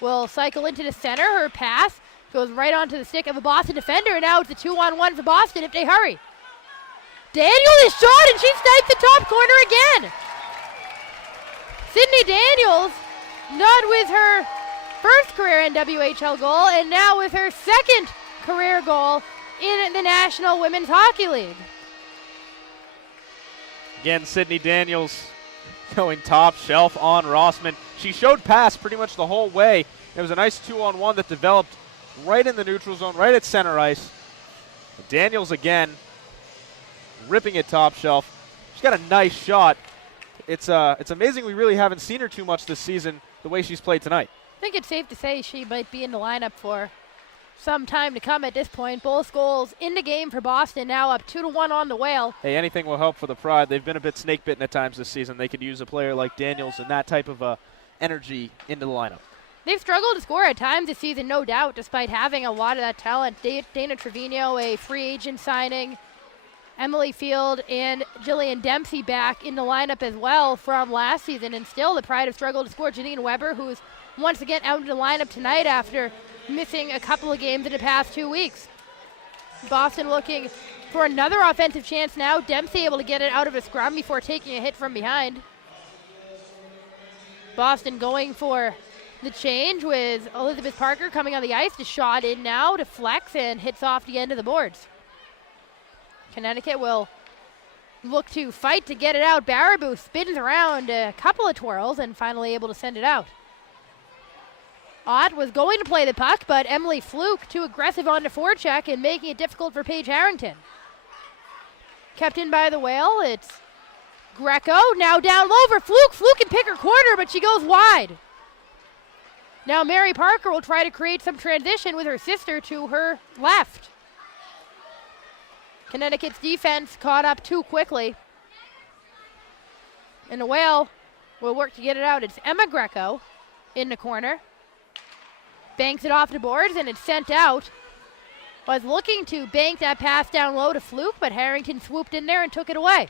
will cycle into the center. Her pass goes right onto the stick of a Boston defender, and now it's a 2-on-1 for Boston if they hurry. Daniels is shot, and she sniped the top corner again. Sydney Daniels, not with her first career NWHL goal, and now with her second career goal in the National Women's Hockey League. Again, Sydney Daniels going top shelf on Rossman. She showed pass pretty much the whole way. It was a nice 2-on-1 that developed right in the neutral zone, right at center ice. Daniels again ripping it top shelf. She's got a nice shot. It's amazing we really haven't seen her too much this season the way she's played tonight. I think it's safe to say she might be in the lineup for some time to come at this point. Both goals in the game for Boston, now up 2-1 on the Whale. Hey, anything will help for the Pride. They've been a bit snake-bitten at times this season. They could use a player like Daniels and that type of energy into the lineup. They've struggled to score at times this season, no doubt, despite having a lot of that talent. Dana Trevino, a free agent signing. Emily Field and Jillian Dempsey back in the lineup as well from last season, and still the Pride have struggled to score. Janine Weber, who's once again out of the lineup tonight after missing a couple of games in the past 2 weeks. Boston looking for another offensive chance now. Dempsey able to get it out of a scrum before taking a hit from behind. Boston going for the change with Elizabeth Parker coming on the ice. The shot in now to flex and hits off the end of the boards. Connecticut will look to fight to get it out. Baraboo spins around a couple of twirls and finally able to send it out. Ott was going to play the puck, but Emily Fluke too aggressive on the forecheck and making it difficult for Paige Harrington. Kept in by the Whale. It's Greco now down low for Fluke. Fluke can pick her corner, but she goes wide. Now Mary Parker will try to create some transition with her sister to her left. Connecticut's defense caught up too quickly. And the Whale will work to get it out. It's Emma Greco in the corner. Banks it off the boards, and it's sent out. Was looking to bank that pass down low to Fluke, but Harrington swooped in there and took it away.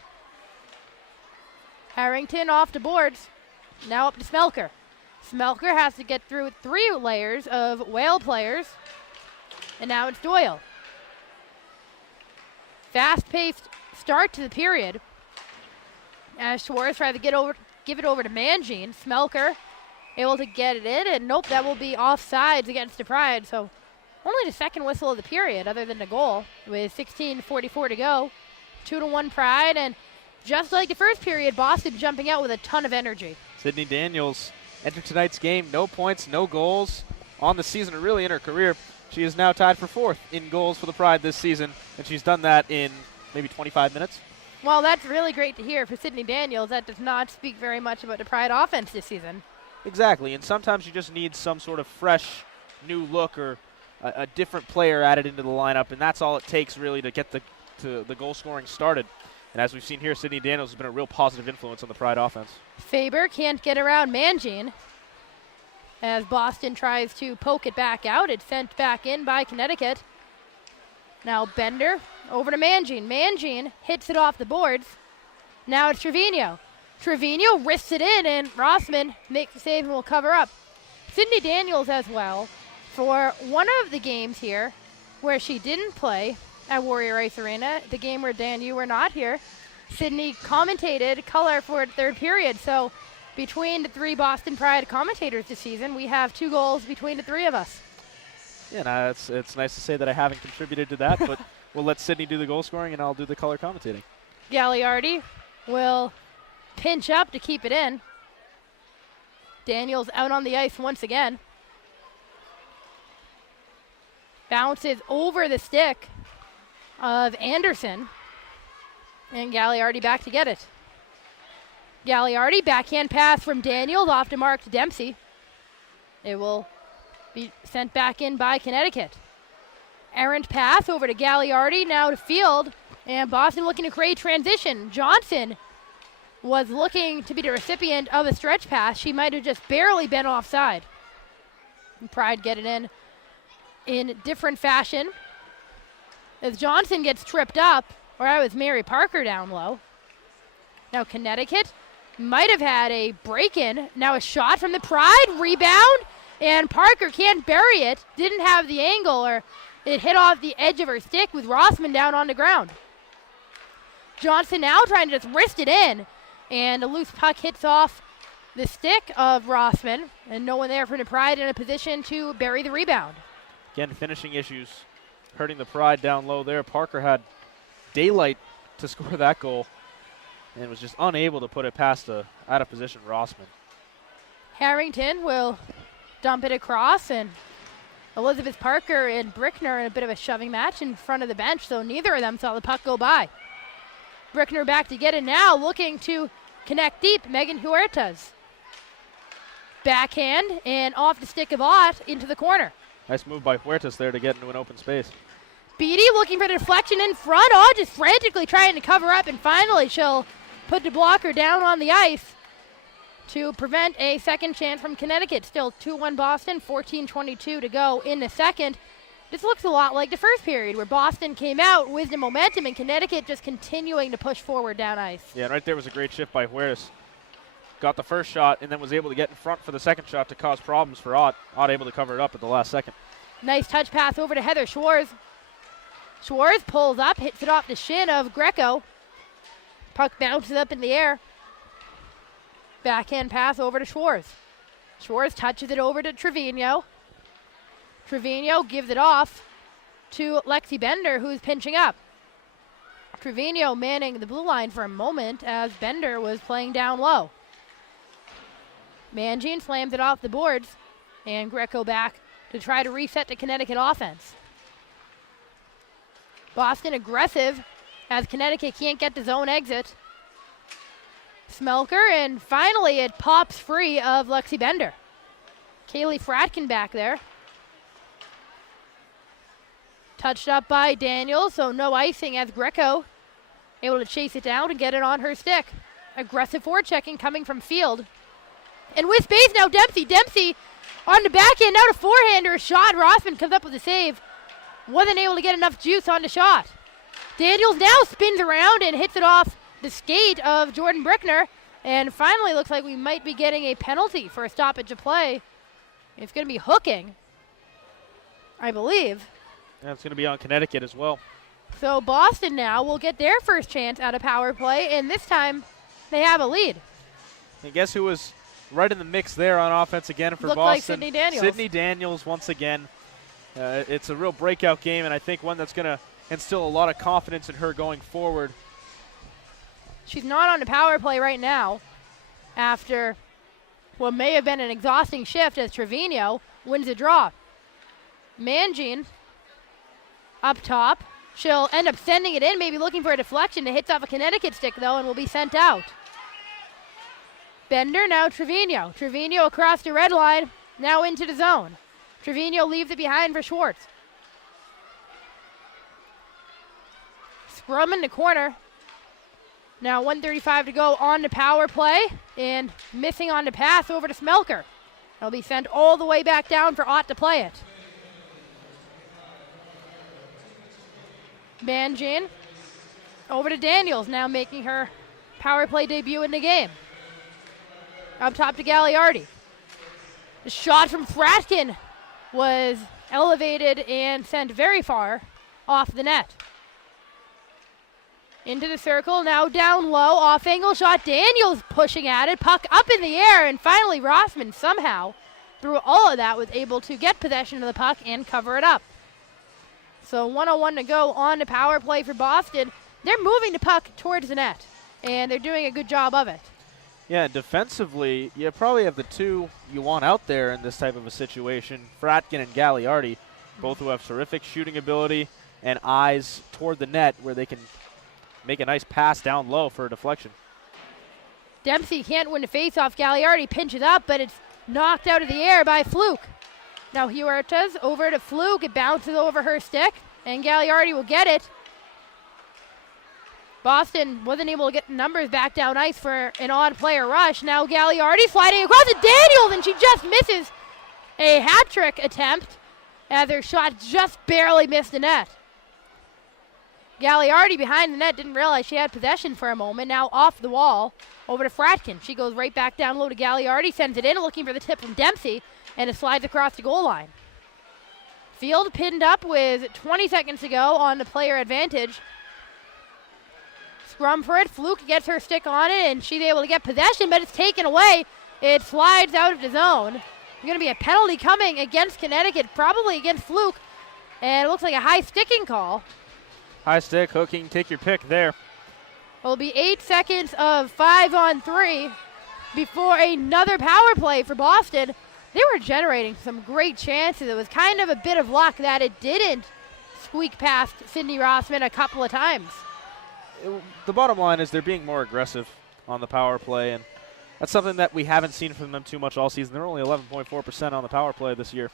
Harrington off the boards. Now up to Smelker. Smelker has to get through 3 layers of Whale players. And now it's Doyle. Fast-paced start to the period. As Schwartz tried to give it over to Mangine. Smelker able to get it in, and nope, that will be offsides against the Pride. So only the second whistle of the period, other than the goal, with 16:44 to go. 2-1 Pride, and just like the first period, Boston jumping out with a ton of energy. Sydney Daniels entered tonight's game, no points, no goals on the season, or really in her career. She is now tied for 4th in goals for the Pride this season, and she's done that in maybe 25 minutes. Well, that's really great to hear for Sydney Daniels. That does not speak very much about the Pride offense this season. Exactly, and sometimes you just need some sort of fresh new look or a different player added into the lineup, and that's all it takes really to get the goal scoring started. And as we've seen here, Sydney Daniels has been a real positive influence on the Pride offense. Faber can't get around Mangine. As Boston tries to poke it back out, it's sent back in by Connecticut. Now Bender over to Mangine. Mangine hits it off the boards. Now it's Trevino. Trevino wrists it in, and Rossman makes the save and will cover up. Sydney Daniels as well for one of the games here where she didn't play at Warrior Ice Arena, the game where, Dan, you were not here. Sydney commentated color for the third period, so between the 3 Boston Pride commentators this season, we have 2 goals between the 3 of us. Yeah, no, it's nice to say that I haven't contributed to that, but we'll let Sydney do the goal scoring and I'll do the color commentating. Gagliardi will pinch up to keep it in. Daniels out on the ice once again. Bounces over the stick of Anderson. And Gagliardi back to get it. Gagliardi, backhand pass from Daniels off to Mark Dempsey. It will be sent back in by Connecticut. Errant pass over to Gagliardi, now to Field. And Boston looking to create transition. Johnson was looking to be the recipient of a stretch pass. She might have just barely been offside. And Pride get it in different fashion. As Johnson gets tripped up, or that was Mary Parker down low. Now Connecticut might have had a break-in. Now a shot from the Pride, rebound, and Parker can't bury it. Didn't have the angle, or it hit off the edge of her stick with Rossman down on the ground. Johnson now trying to just wrist it in, and a loose puck hits off the stick of Rossman, and no one there for the Pride in a position to bury the rebound. Again, finishing issues hurting the Pride down low there. Parker had daylight to score that goal and was just unable to put it past a out-of-position Rossman. Harrington will dump it across, and Elizabeth Parker and Brickner in a bit of a shoving match in front of the bench, so neither of them saw the puck go by. Brickner back to get it now, looking to connect deep. Megan Huertas. Backhand and off the stick of Ott into the corner. Nice move by Huertas there to get into an open space. Beatty looking for the deflection in front. Ott just frantically trying to cover up, and finally she'll put the blocker down on the ice to prevent a second chance from Connecticut. Still 2-1 Boston, 14:22 to go in the second. This looks a lot like the first period where Boston came out with the momentum and Connecticut just continuing to push forward down ice. Yeah, and right there was a great shift by Huertas. Got the first shot and then was able to get in front for the second shot to cause problems for Ott. Ott able to cover it up at the last second. Nice touch pass over to Heather Schwartz. Schwartz pulls up, hits it off the shin of Greco. Puck bounces up in the air. Backhand pass over to Schwartz. Schwartz touches it over to Trevino. Trevino gives it off to Lexi Bender, who's pinching up. Trevino manning the blue line for a moment as Bender was playing down low. Mangine slams it off the boards, and Greco back to try to reset the Connecticut offense. Boston aggressive as Connecticut can't get the zone exit. Smelker, and finally it pops free of Lexi Bender. Kaylee Fratkin back there. Touched up by Daniels, so no icing as Greco able to chase it down and get it on her stick. Aggressive forechecking coming from Field. And with space now, Dempsey. Dempsey on the backhand, now to forehander. Shot, Rossman comes up with a save. Wasn't able to get enough juice on the shot. Daniels now spins around and hits it off the skate of Jordan Brickner. And finally looks like we might be getting a penalty for a stoppage of play. It's going to be hooking, I believe. Yeah, it's going to be on Connecticut as well. So Boston now will get their first chance at a power play, and this time they have a lead. And guess who was right in the mix there on offense again for Looked Boston? like Sydney Daniels. Sydney Daniels once again. It's a real breakout game, and I think one that's going to instill a lot of confidence in her going forward. She's not on the power play right now after what may have been an exhausting shift as Trevino wins the draw. Mangine up top. She'll end up sending it in, maybe looking for a deflection. It hits off a Connecticut stick, though, and will be sent out. Bender, now Trevino. Trevino across the red line, now into the zone. Trevino leaves it behind for Schwartz. Scrum in the corner. Now 1:35 to go on the power play, and missing on the pass over to Smelker. It'll be sent all the way back down for Ott to play it. Banjin over to Daniels, now making her power play debut in the game. Up top to Gagliardi. The shot from Fratkin was elevated and sent very far off the net. Into the circle, now down low, off angle shot. Daniels pushing at it, puck up in the air, and finally Rossman somehow, through all of that, was able to get possession of the puck and cover it up. So 1:01 to go on the power play for Boston. They're moving the puck towards the net, and they're doing a good job of it. Yeah, defensively, you probably have the two you want out there in this type of a situation. Fratkin and Gagliardi, both who have terrific shooting ability and eyes toward the net where they can make a nice pass down low for a deflection. Dempsey can't win the faceoff. Gagliardi pinches up, but it's knocked out of the air by Fluke. Now Huertas over to Fluke. It bounces over her stick, and Gagliardi will get it. Boston wasn't able to get the numbers back down ice for an odd player rush. Now Gagliardi sliding across to Daniels, and she just misses a hat trick attempt as her shot just barely missed the net. Gagliardi behind the net didn't realize she had possession for a moment. Now off the wall, over to Fratkin. She goes right back down low to Gagliardi, sends it in, looking for the tip from Dempsey, and it slides across the goal line. Field pinned up with 20 seconds to go on the player advantage. Scrum for it. Fluke gets her stick on it, and she's able to get possession, but it's taken away. It slides out of the zone. There's going to be a penalty coming against Connecticut, probably against Fluke, and it looks like a high sticking call. High stick, hooking, take your pick there. It'll be 8 seconds of 5-on-3 before another power play for Boston. They were generating some great chances. It was kind of a bit of luck that it didn't squeak past Cindy Rossman a couple of times. The bottom line is they're being more aggressive on the power play, and that's something that we haven't seen from them too much all season. They're only 11.4% on the power play this year.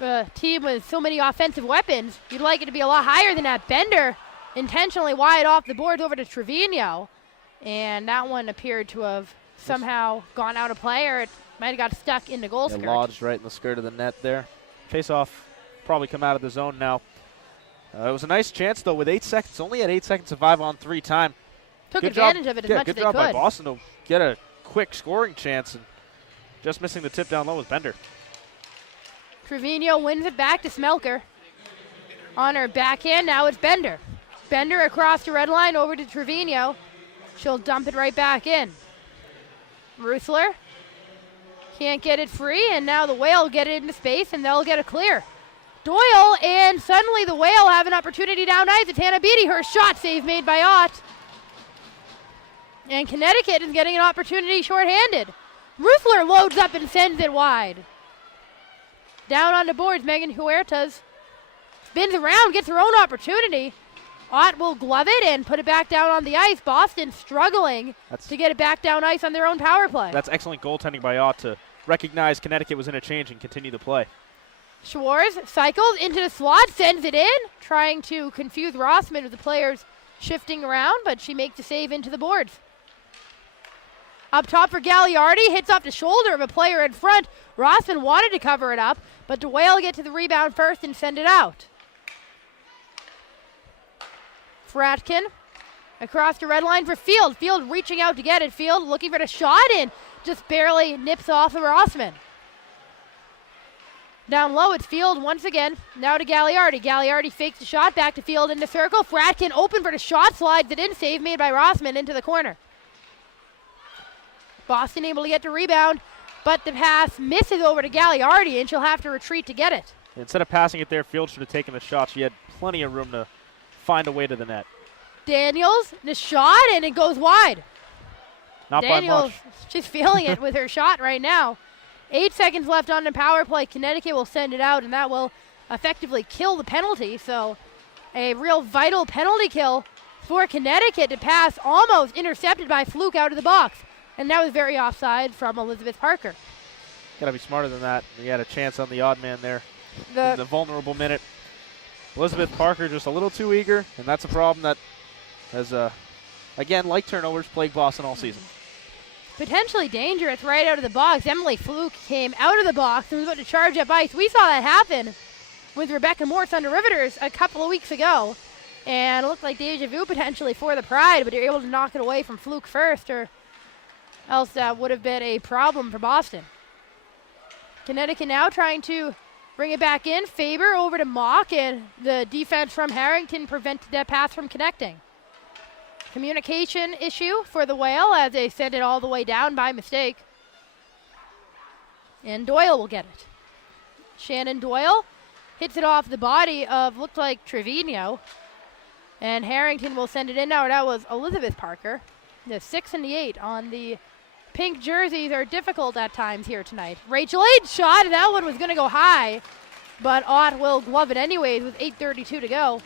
A team with so many offensive weapons, you'd like it to be a lot higher than that. Bender intentionally wide off the boards over to Trevino, and that one appeared to have somehow gone out of play, or it might have got stuck in the goal skirt. Lodged right in the skirt of the net there. Face-off probably come out of the zone now. It was a nice chance, though, with 8 seconds. Only at 8 seconds of 5-on-3 time. Took advantage of it as much as they could. Good job by Boston to get a quick scoring chance, and just missing the tip down low was Bender. Trevino wins it back to Smelker. On her backhand, now it's Bender. Bender across the red line over to Trevino. She'll dump it right back in. Rusler can't get it free, and now the Whale get it into space, and they'll get a clear. Doyle, and suddenly the Whale have an opportunity down ice. It's Hannah Beatty. Her shot save made by Ott. And Connecticut is getting an opportunity shorthanded. Rusler loads up and sends it wide. Down on the boards, Megan Huertas spins around, gets her own opportunity. Ott will glove it and put it back down on the ice. Boston struggling to get it back down ice on their own power play. That's excellent goaltending by Ott to recognize Connecticut was in a change and continue the play. Schwartz cycles into the slot, sends it in, trying to confuse Rossman with the players shifting around, but she makes the save into the boards. Up top for Gagliardi, hits off the shoulder of a player in front. Rossman wanted to cover it up, but the Whale get to the rebound first and send it out. Fratkin across the red line for Field. Field reaching out to get it. Field looking for the shot and just barely nips off of Rossman. Down low, it's Field once again. Now to Gagliardi. Gagliardi fakes the shot, back to Field in the circle. Fratkin open for the shot, slides it in. Save made by Rossman into the corner. Boston able to get the rebound, but the pass misses over to Gagliardi, and she'll have to retreat to get it. Instead of passing it there, Field should have taken the shot. She had plenty of room to find a way to the net. Daniels, the shot, and it goes wide. Not Daniels, by much. She's feeling it with her shot right now. 8 seconds left on the power play. Connecticut will send it out, and that will effectively kill the penalty. So a real vital penalty kill for Connecticut to pass, almost intercepted by Fluke out of the box. And that was very offside from Elizabeth Parker. Got to be smarter than that. You had a chance on the odd man there in the vulnerable minute. Elizabeth Parker just a little too eager, and that's a problem that has, again, like turnovers, plagued Boston all season. potentially dangerous right out of the box. Emily Fluke came out of the box and was about to charge up ice. We saw that happen with Rebecca Morse on the Riveters a couple of weeks ago. And it looked like deja vu potentially for the Pride, but they're able to knock it away from Fluke first, or else that would have been a problem for Boston. Connecticut now trying to bring it back in. Faber over to Mock, and the defense from Harrington prevented that pass from connecting. Communication issue for the Whale as they send it all the way down by mistake. And Doyle will get it. Shannon Doyle hits it off the body of, looked like Trevino. And Harrington will send it in now. That was Elizabeth Parker. The 6 and the 8 on the pink jerseys are difficult at times here tonight. Rachel Aid shot, and that one was going to go high. But Ott will glove it anyways with 8:32 to go.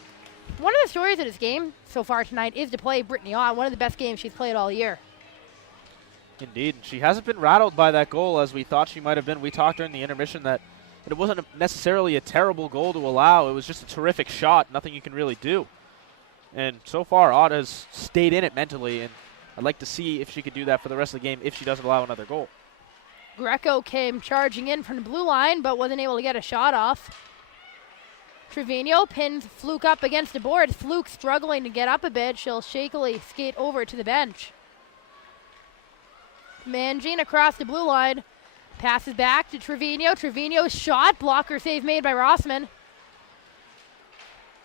One of the stories of this game so far tonight is to play Brittany Ott, one of the best games she's played all year. Indeed. She hasn't been rattled by that goal as we thought she might have been. We talked during the intermission that it wasn't necessarily a terrible goal to allow. It was just a terrific shot. Nothing you can really do. And so far, Ott has stayed in it mentally, and I'd like to see if she could do that for the rest of the game if she doesn't allow another goal. Greco came charging in from the blue line, but wasn't able to get a shot off. Trevino pins Fluke up against the board. Fluke struggling to get up a bit. She'll shakily skate over to the bench. Mangine across the blue line. Passes back to Trevino. Trevino's shot. Blocker save made by Rossman.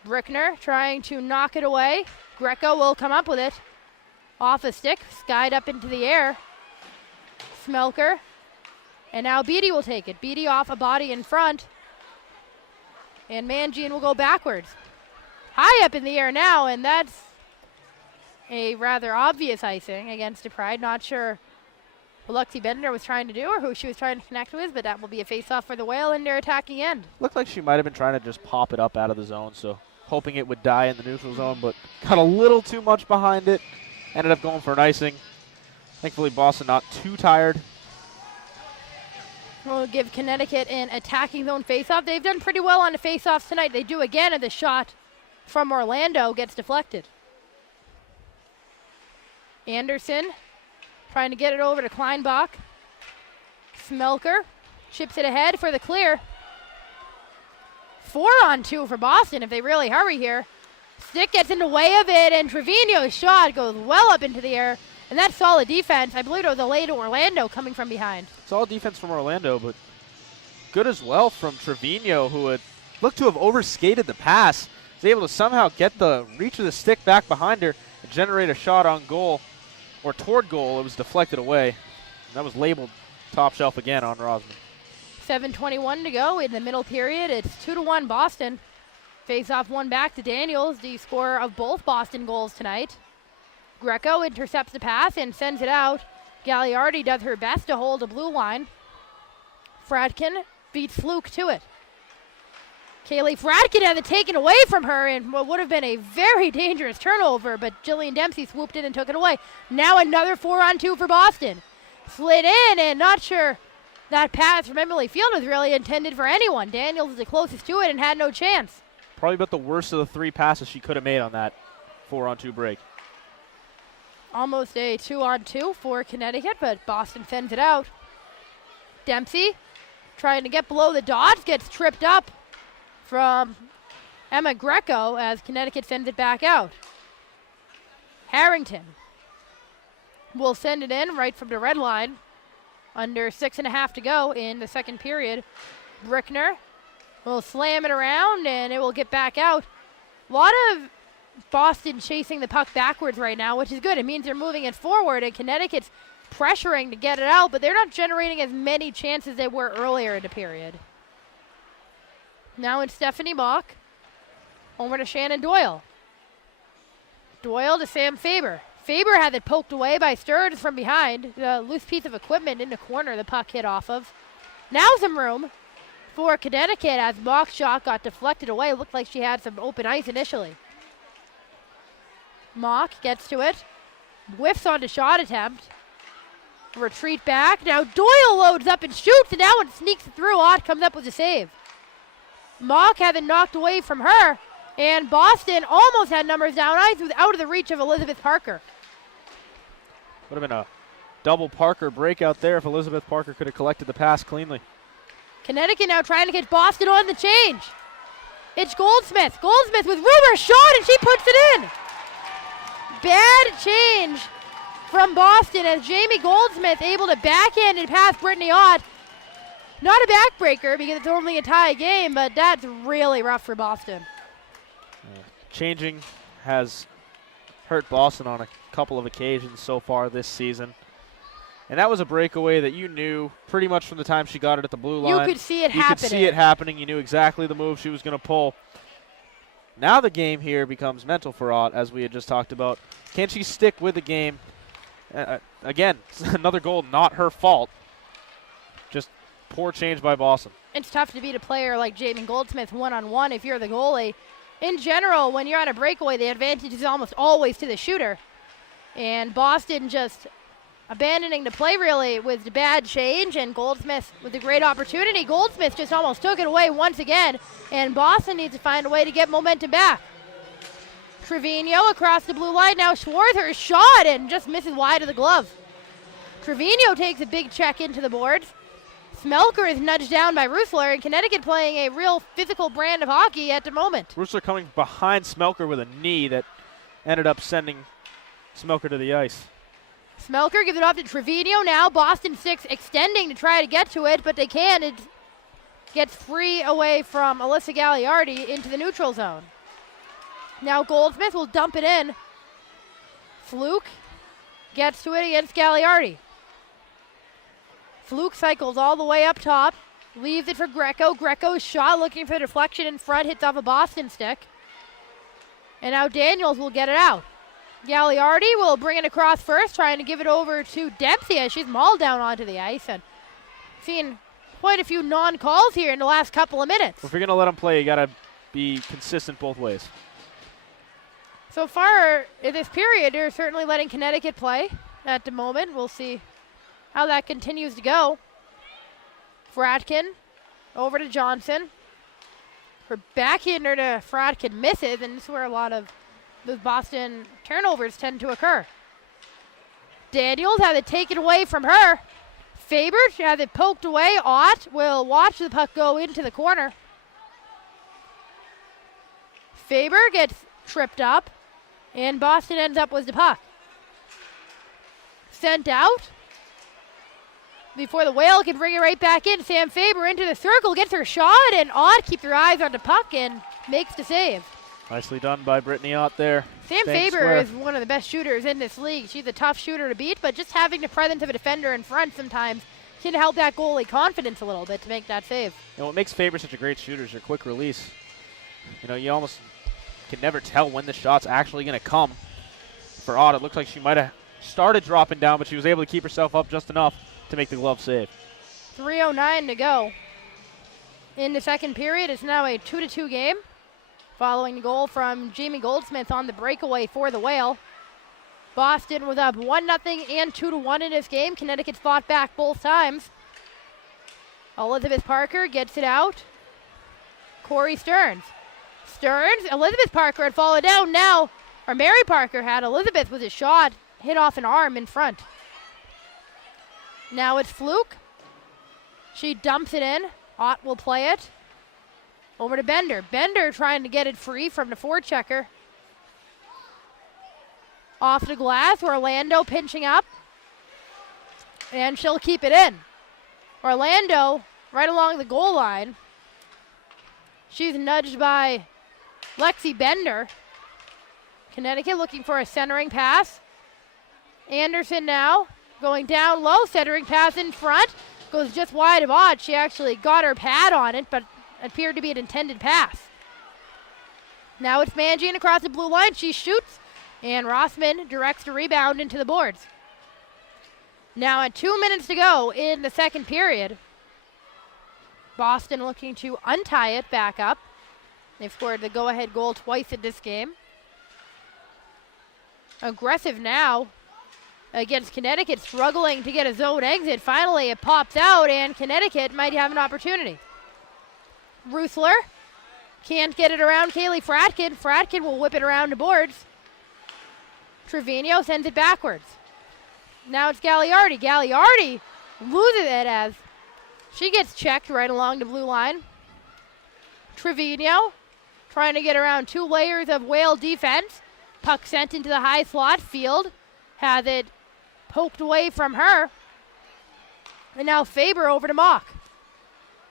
Brickner trying to knock it away. Greco will come up with it. Off a stick. Skied up into the air. Smelker. And now Beatty will take it. Beatty off a body in front. And Mangine will go backwards. High up in the air now, and that's a rather obvious icing against the Pride. Not sure what Lexi Bender was trying to do or who she was trying to connect with, but that will be a face-off for the Whale in their attacking end. Looked like she might have been trying to just pop it up out of the zone, so hoping it would die in the neutral zone, but got a little too much behind it. Ended up going for an icing. Thankfully, Boston not too tired. We'll give Connecticut an attacking zone face-off. They've done pretty well on the face-offs tonight. They do again, and the shot from Orlando gets deflected. Anderson trying to get it over to Kleinbach. Smelker chips it ahead for the clear. 4-on-2 for Boston if they really hurry here. Stick gets in the way of it, and Trevino's shot goes well up into the air. And that's solid defense. I believe it was a lay to Orlando coming from behind. Solid defense from Orlando, but good as well from Trevino, who had looked to have overskated the pass. Was able to somehow get the reach of the stick back behind her and generate a shot on goal, or toward goal. It was deflected away. And that was labeled top shelf again on Rosman. 7:21 to go in the middle period. It's 2-1 Boston. Face-off one back to Daniels, the scorer of both Boston goals tonight. Greco intercepts the pass and sends it out. Gagliardi does her best to hold the blue line. Fradkin beats Fluke to it. Kaylee Fradkin had it taken away from her in what would have been a very dangerous turnover, but Jillian Dempsey swooped in and took it away. Now another 4-on-2 for Boston. Slid in, and not sure that pass from Emily Field was really intended for anyone. Daniels is the closest to it and had no chance. Probably about the worst of the three passes she could have made on that 4-on-2 break. Almost a 2-on-2 for Connecticut, but Boston sends it out. Dempsey trying to get below the dots, gets tripped up from Emma Greco as Connecticut sends it back out. Harrington will send it in right from the red line. Under 6.5 to go in the second period. Brickner will slam it around, and it will get back out. A lot of Boston chasing the puck backwards right now, which is good. It means they're moving it forward, and Connecticut's pressuring to get it out, but they're not generating as many chances as they were earlier in the period. Now it's Stephanie Mock. Over to Shannon Doyle. Doyle to Sam Faber. Faber had it poked away by Stearns from behind. The loose piece of equipment in the corner the puck hit off of. Now some room for Connecticut as Mock's shot got deflected away. It looked like she had some open ice initially. Mock gets to it. Whiffs on the shot attempt. Retreat back. Now Doyle loads up and shoots, and that one sneaks through. Ott comes up with a save. Mock had it knocked away from her, and Boston almost had numbers down ice. It was out of the reach of Elizabeth Parker. Would have been a double Parker breakout there if Elizabeth Parker could have collected the pass cleanly. Connecticut now trying to get Boston on the change. It's Goldsmith. Goldsmith with Ruber shot, and she puts it in. Bad change from Boston as Jamie Goldsmith able to backhand and pass Brittany Ott. Not a backbreaker because it's only a tie game, but that's really rough for Boston. Changing has hurt Boston on a couple of occasions so far this season. And that was a breakaway that you knew pretty much from the time she got it at the blue line. You could see it happening. You could see it happening. You knew exactly the move she was going to pull. Now the game here becomes mental for Ott, as we had just talked about. Can she stick with the game? Again, another goal, not her fault. Just poor change by Boston. It's tough to beat a player like Jamie Goldsmith one-on-one if you're the goalie. In general, when you're on a breakaway, the advantage is almost always to the shooter. And Boston just abandoning the play really with the bad change, and Goldsmith with a great opportunity. Goldsmith just almost took it away once again, and Boston needs to find a way to get momentum back. Trevino across the blue line. Now Schwarzer shot and just misses wide of the glove. Trevino takes a big check into the boards. Smelker is nudged down by Rusler, and Connecticut playing a real physical brand of hockey at the moment. Rusler coming behind Smelker with a knee that ended up sending Smelker to the ice. Smelker gives it off to Trevino now. Boston 6 extending to try to get to it, but they can't. It gets free away from Alyssa Gagliardi into the neutral zone. Now Goldsmith will dump it in. Fluke gets to it against Gagliardi. Fluke cycles all the way up top. Leaves it for Greco. Greco's shot looking for the deflection in front. Hits off a Boston stick. And now Daniels will get it out. Gagliardi will bring it across first, trying to give it over to Dempsey as she's mauled down onto the ice. And seeing quite a few non-calls here in the last couple of minutes. If you're going to let them play, you got to be consistent both ways. So far in this period, they're certainly letting Connecticut play at the moment. We'll see how that continues to go. Fratkin over to Johnson. Her backhander to Fratkin misses, and this is where a lot of those Boston turnovers tend to occur. Daniels has it taken away from her. Faber has it poked away. Ott will watch the puck go into the corner. Faber gets tripped up, and Boston ends up with the puck. Sent out. Before the Whale can bring it right back in, Sam Faber into the circle, gets her shot, and Ott keeps her eyes on the puck and makes the save. Nicely done by Brittany Ott there. Sam Faber is one of the best shooters in this league. She's a tough shooter to beat, but just having the presence of a defender in front sometimes can help that goalie confidence a little bit to make that save. And what makes Faber such a great shooter is her quick release. You know, you almost can never tell when the shot's actually going to come. For Ott, it looks like she might have started dropping down, but she was able to keep herself up just enough to make the glove save. 3:09 to go in the second period. It's now a 2-2 game following the goal from Jamie Goldsmith on the breakaway for the Whale. Boston was up 1-0 and 2-1 in this game. Connecticut fought back both times. Elizabeth Parker gets it out. Corey Stearns. Elizabeth Parker had fallen down now, or Mary Parker had. Elizabeth with a shot, hit off an arm in front. Now it's Fluke. She dumps it in. Ott will play it. Over to Bender. Bender trying to get it free from the forechecker. Off the glass. Orlando pinching up. And she'll keep it in. Orlando right along the goal line. She's nudged by Lexi Bender. Connecticut looking for a centering pass. Anderson now going down low, centering pass in front. Goes just wide of Ott. She actually got her pad on it, but appeared to be an intended pass. Now it's Mangine across the blue line. She shoots, and Rossman directs the rebound into the boards. Now at 2 minutes to go in the second period. Boston looking to untie it back up. They've scored the go-ahead goal twice in this game. Aggressive now against Connecticut, struggling to get a zone exit. Finally, it pops out, and Connecticut might have an opportunity. Rusler can't get it around Kaylee Fratkin. Fratkin will whip it around the boards. Trevino sends it backwards. Now it's Gagliardi. Gagliardi loses it as she gets checked right along the blue line. Trevino trying to get around 2 layers of Whale defense. Puck sent into the high slot. Field has it poked away from her. And now Faber over to Mock.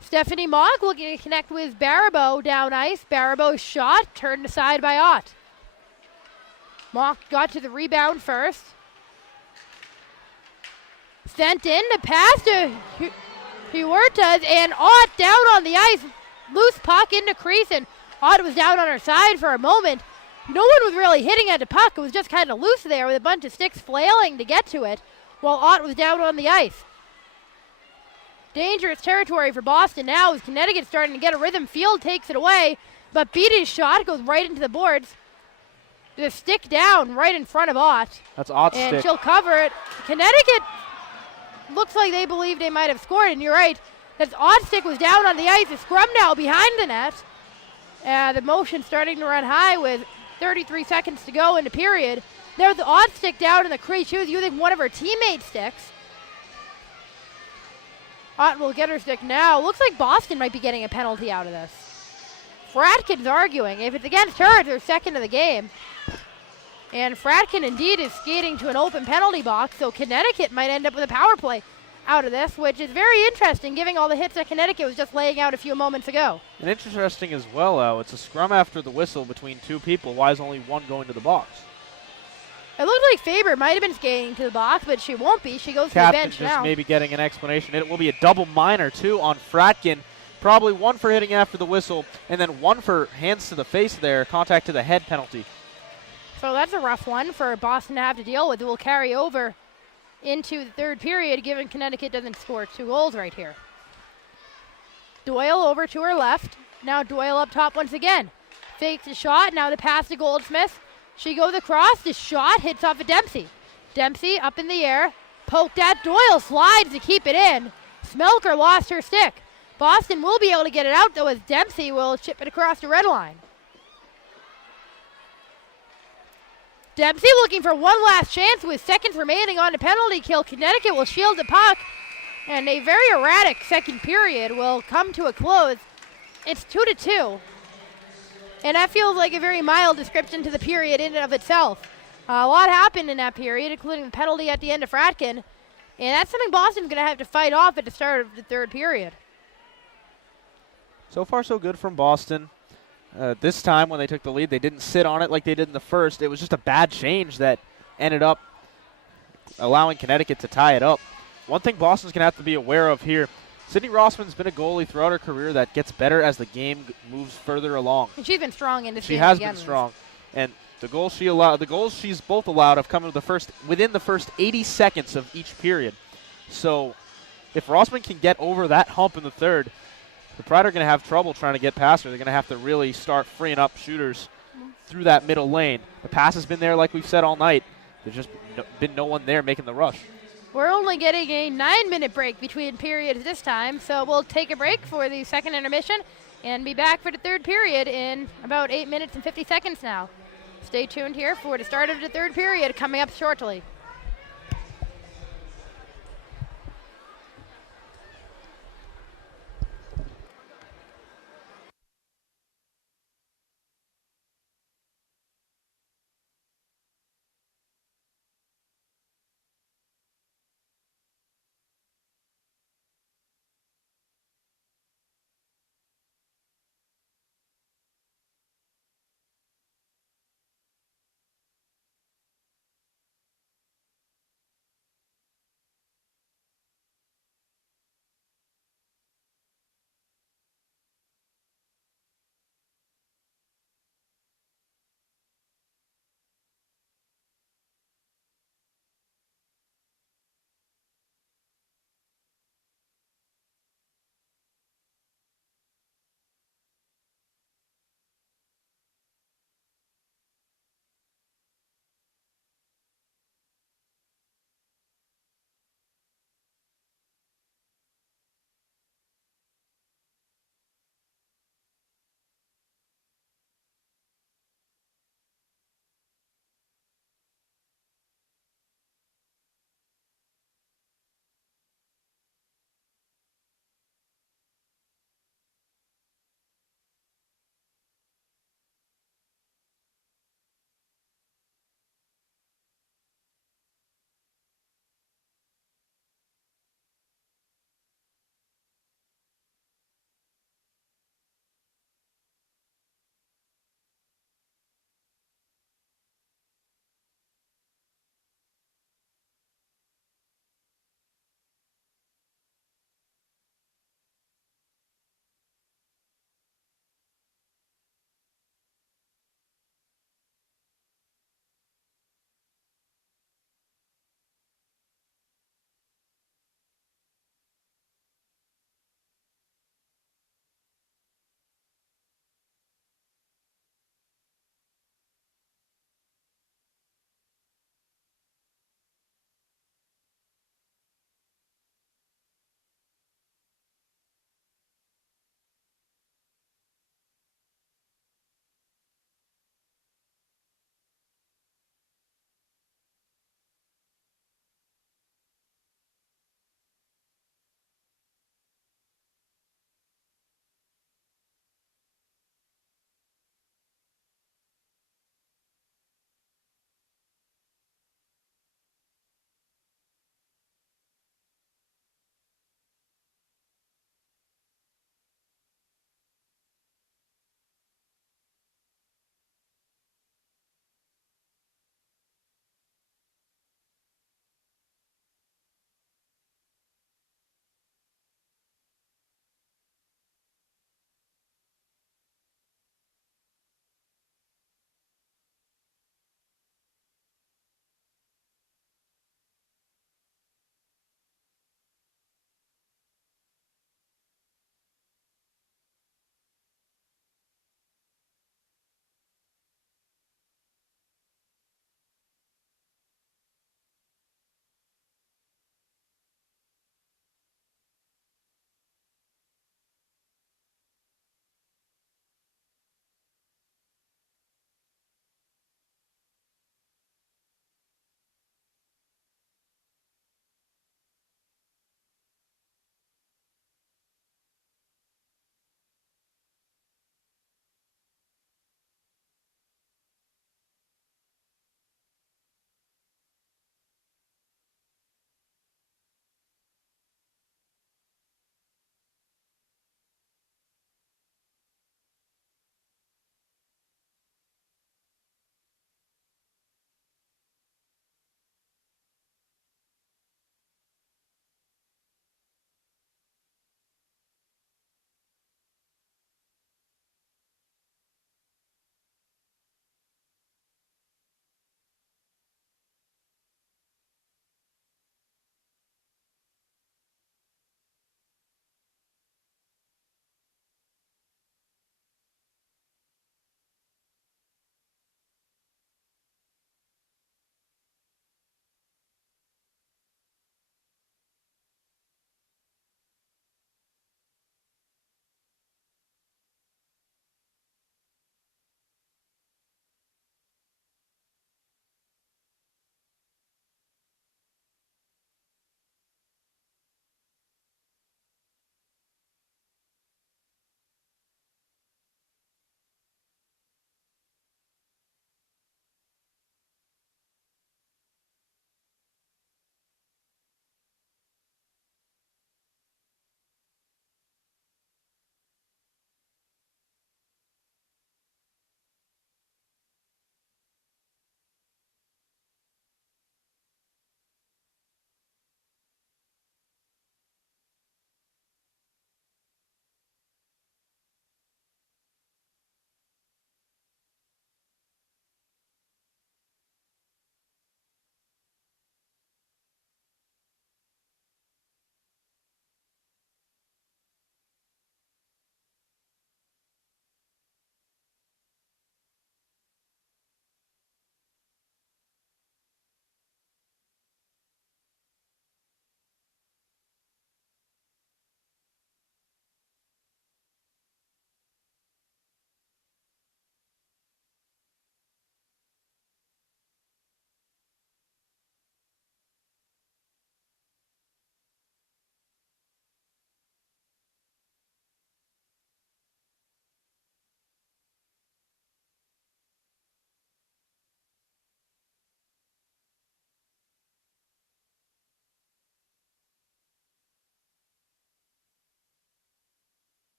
Stephanie Mock looking to connect with Baribeau down ice. Baribeau's shot turned aside by Ott. Mock got to the rebound first. Sent in the pass to Huertas, and Ott down on the ice. Loose puck into crease, and Ott was down on her side for a moment. No one was really hitting at the puck. It was just kind of loose there with a bunch of sticks flailing to get to it while Ott was down on the ice. Dangerous territory for Boston now as Connecticut starting to get a rhythm. Field takes it away, but Beatty's shot goes right into the boards. The stick down right in front of Ott. That's Ott's and stick. And she'll cover it. Connecticut looks like they believe they might have scored, and you're right. That Ott's stick was down on the ice. The scrum now behind the net. The motion starting to run high with 33 seconds to go in the period. There was the Ott stick down in the crease. She was using one of her teammates' sticks. Ott will get her stick now. Looks like Boston might be getting a penalty out of this. Fratkin's arguing. If it's against her, it's her second of the game. And Fratkin indeed is skating to an open penalty box, so Connecticut might end up with a power play out of this, which is very interesting given all the hits that Connecticut was just laying out a few moments ago. And interesting as well, it's a scrum after the whistle between 2 people. Why is only one going to the box? It looked like Faber might have been skating to the box, but she won't be. She goes to the Captain bench just now. maybe getting an explanation. It will be a double minor, too, on Fratkin. Probably one for hitting after the whistle, and then one for hands to the face there, contact to the head penalty. So that's a rough one for Boston to have to deal with. It will carry over into the third period, given Connecticut doesn't score 2 goals right here. Doyle over to her left. Now Doyle up top once again. Fakes the shot. Now the pass to Goldsmith. She goes across. The shot hits off of Dempsey. Dempsey up in the air. Poked at. Doyle slides to keep it in. Smelker lost her stick. Boston will be able to get it out, though, as Dempsey will chip it across the red line. Dempsey looking for one last chance with seconds remaining on the penalty kill. Connecticut will shield the puck, and a very erratic second period will come to a close. It's 2-2, and that feels like a very mild description to the period in and of itself. A lot happened in that period, including the penalty at the end of Fratkin, and that's something Boston's going to have to fight off at the start of the third period. So far, so good from Boston. This time when they took the lead, they didn't sit on it like they did in the first. It was just a bad change that ended up allowing Connecticut to tie it up. One thing Boston's going to have to be aware of here, Sydney Rossman's been a goalie throughout her career that gets better as the game moves further along. And she's been strong in this game. She has been strong. And the goals she's both allowed have come within the first 80 seconds of each period. So if Rossman can get over that hump in the third, the Pride are going to have trouble trying to get past her. They're going to have to really start freeing up shooters through that middle lane. The pass has been there like we've said all night. There's just been no one there making the rush. We're only getting a 9-minute break between periods this time, so we'll take a break for the second intermission and be back for the third period in about 8 minutes and 50 seconds now. Stay tuned here for the start of the third period coming up shortly.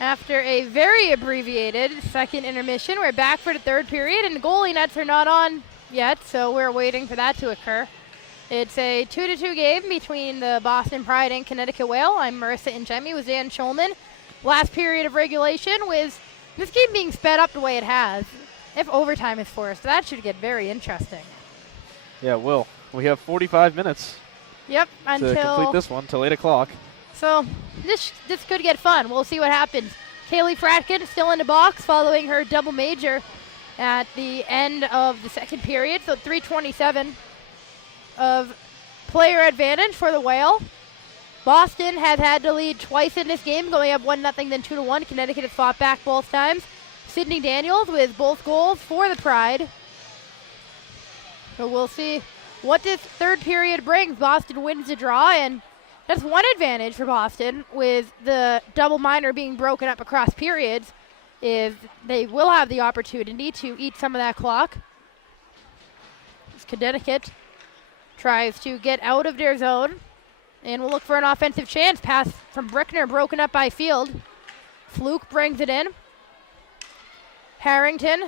After a very abbreviated second intermission, we're back for the third period, and the goalie nets are not on yet, so we're waiting for that to occur. It's a 2-2 game between the Boston Pride and Connecticut Whale. I'm Marissa Inchemi with Dan Schulman. Last period of regulation with this game being sped up the way it has. If overtime is forced, that should get very interesting. Yeah, it will. We have 45 minutes. Yep, to complete this one till 8 o'clock. So this could get fun. We'll see what happens. Kaylee Fratkin still in the box following her double major at the end of the second period. So 3:27 of player advantage for the Whale. Boston has had to lead twice in this game, going up 1-0, then 2-1. Connecticut has fought back both times. Sydney Daniels with both goals for the Pride. So we'll see what this third period brings. Boston wins the draw, and that's one advantage for Boston with the double minor being broken up across periods, is they will have the opportunity to eat some of that clock. As Connecticut tries to get out of their zone, and will look for an offensive chance. Pass from Brickner broken up by Field. Fluke brings it in. Harrington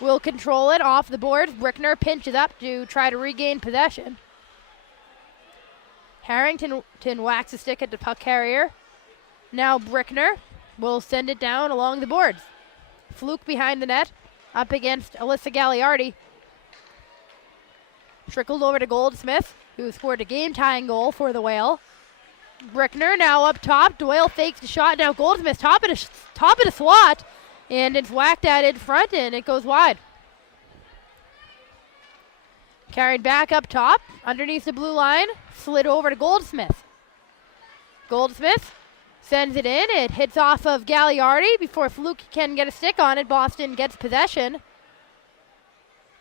will control it off the boards. Brickner pinches up to try to regain possession. Harrington whacks a stick at the puck carrier. Now Brickner will send it down along the boards. Fluke behind the net, up against Alyssa Gagliardi. Trickled over to Goldsmith, who scored a game-tying goal for the Whale. Brickner now up top. Doyle fakes the shot. Now Goldsmith top of the slot, and it's whacked at in front, and it goes wide. Carried back up top, underneath the blue line, slid over to Goldsmith. Goldsmith sends it in. It hits off of Gagliardi before Fluke can get a stick on it. Boston gets possession.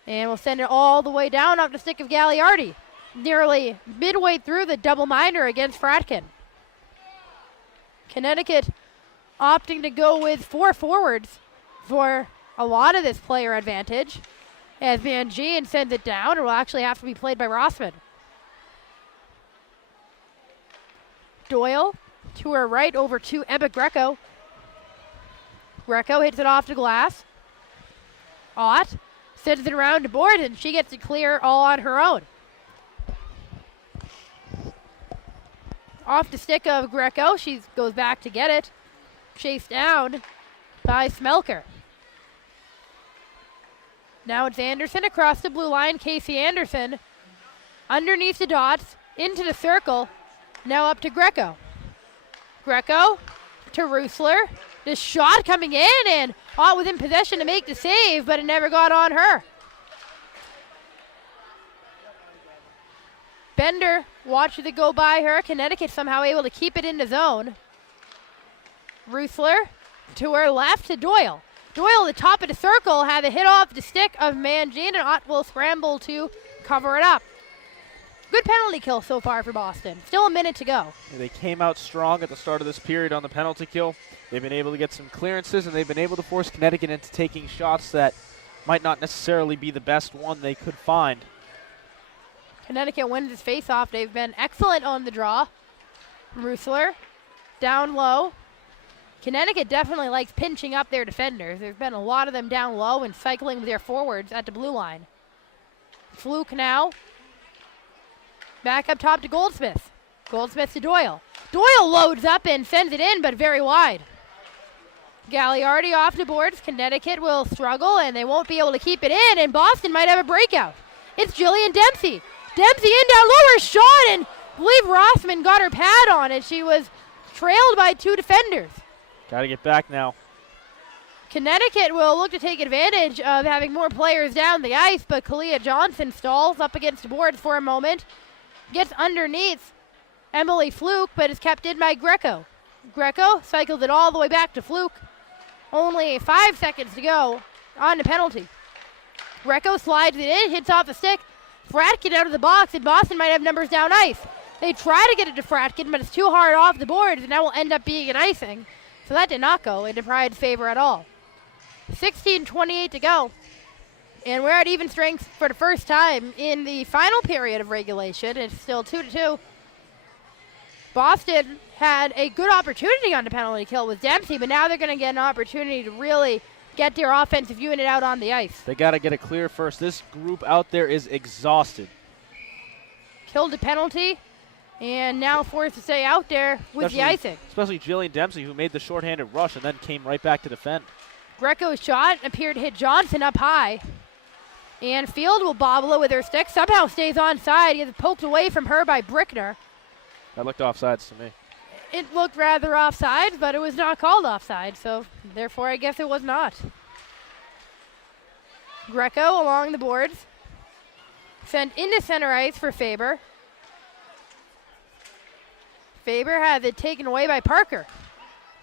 And we'll send it all the way down off the stick of Gagliardi, nearly midway through the double minor against Fratkin. Connecticut opting to go with 4 forwards for a lot of this player advantage, as Van Gien sends it down. It will actually have to be played by Rossman. Doyle to her right over to Emma Greco. Greco hits it off the glass. Ott sends it around the board, and she gets it clear all on her own. Off the stick of Greco, she goes back to get it. Chased down by Smelker. Now it's Anderson across the blue line. Casey Anderson underneath the dots, into the circle. Now up to Greco. Greco to Roosler. The shot coming in, and Ott within possession to make the save, but it never got on her. Bender watches it go by her. Connecticut somehow able to keep it in the zone. Roosler to her left to Doyle. Doyle, the top of the circle, had a hit off the stick of Mangine, and Ott will scramble to cover it up. Good penalty kill so far for Boston. Still a minute to go. Yeah, they came out strong at the start of this period on the penalty kill. They've been able to get some clearances, and they've been able to force Connecticut into taking shots that might not necessarily be the best one they could find. Connecticut wins his face-off. They've been excellent on the draw. Roosler down low. Connecticut definitely likes pinching up their defenders. There's been a lot of them down low and cycling with their forwards at the blue line. Fluke now. Back up top to Goldsmith. Goldsmith to Doyle. Doyle loads up and sends it in, but very wide. Gagliardi off the boards. Connecticut will struggle, and they won't be able to keep it in, and Boston might have a breakout. It's Jillian Dempsey. Dempsey in down lower shot, and I believe Rossman got her pad on it. She was trailed by 2 defenders. Got to get back now. Connecticut will look to take advantage of having more players down the ice, but Kalia Johnson stalls up against the boards for a moment. Gets underneath Emily Fluke, but is kept in by Greco. Greco cycles it all the way back to Fluke. Only 5 seconds to go on the penalty. Greco slides it in, hits off the stick. Fratkin out of the box, and Boston might have numbers down ice. They try to get it to Fratkin, but it's too hard off the boards, and that will end up being an icing. So that did not go into Pride's favor at all. 16:28 to go. And we're at even strength for the first time in the final period of regulation. It's still 2-2. Boston had a good opportunity on the penalty kill with Dempsey, but now they're going to get an opportunity to really get their offensive unit out on the ice. They got to get it clear first. This group out there is exhausted. Killed a penalty, and now forced to stay out there with the icing. Especially Jillian Dempsey, who made the shorthanded rush and then came right back to defend. Greco's shot appeared to hit Johnson up high. And Field will bobble it with her stick. Somehow stays onside. He gets poked away from her by Brickner. That looked offsides to me. It looked rather offside, but it was not called offside, so therefore I guess it was not. Greco along the boards. Sent into center ice for Faber. Faber has it taken away by Parker.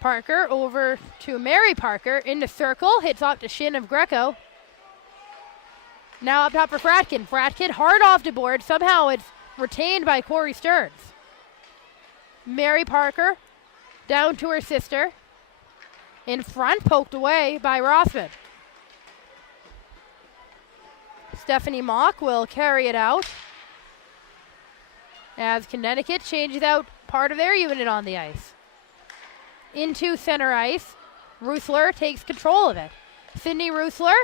Parker over to Mary Parker into circle. Hits off the shin of Greco. Now up top for Fratkin. Fratkin hard off the board. Somehow it's retained by Corey Stearns. Mary Parker down to her sister. In front, poked away by Rossman. Stephanie Mock will carry it out as Connecticut changes out part of their unit on the ice. Into center ice. Rusler takes control of it. Sydney Rusler.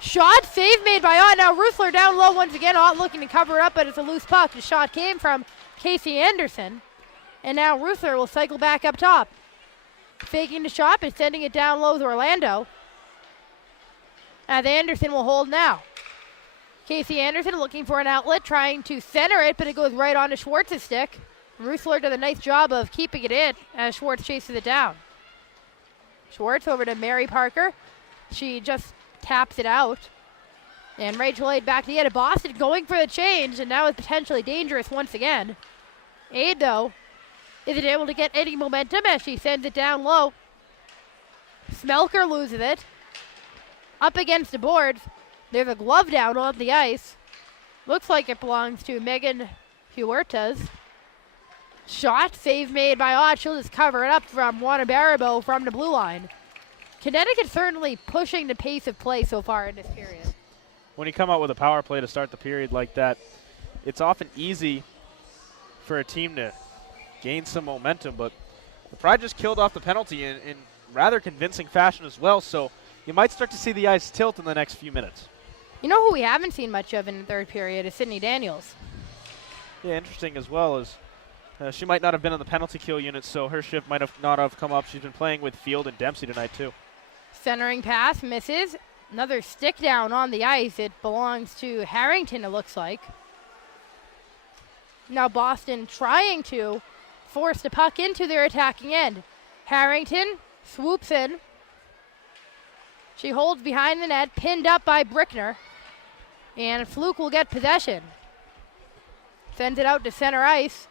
Shot, save made by Ott. Now Rusler down low once again. Ott looking to cover it up, but it's a loose puck. The shot came from Casey Anderson. And now Rusler will cycle back up top. Faking the shot, but sending it down low to Orlando. As Anderson will hold now. Casey Anderson looking for an outlet, trying to center it, but it goes right onto Schwartz's stick. Rusler does a nice job of keeping it in as Schwartz chases it down. Schwartz over to Mary Parker. She just taps it out. And Rachel Aid back to the end of Boston going for the change, and now it's potentially dangerous once again. Aid, though, isn't able to get any momentum as she sends it down low. Smelker loses it. Up against the boards. There's a glove down on the ice. Looks like it belongs to Megan Huertas. Shot, save made by Ott. She'll just cover it up from Juana Barabo from the blue line. Connecticut certainly pushing the pace of play so far in this period. When you come out with a power play to start the period like that, it's often easy for a team to gain some momentum, but the Pride just killed off the penalty in rather convincing fashion as well, so you might start to see the ice tilt in the next few minutes. You know who we haven't seen much of in the third period is Sydney Daniels. Yeah, interesting as well as she might not have been on the penalty kill unit, so her shift might have not have come up. She's been playing with Field and Dempsey tonight too. Centering pass misses. Another stick down on the ice. It belongs to Harrington, it looks like. Now Boston trying to force the puck into their attacking end. Harrington swoops in. She holds behind the net, pinned up by Brickner. And Fluke will get possession. Sends it out to center ice.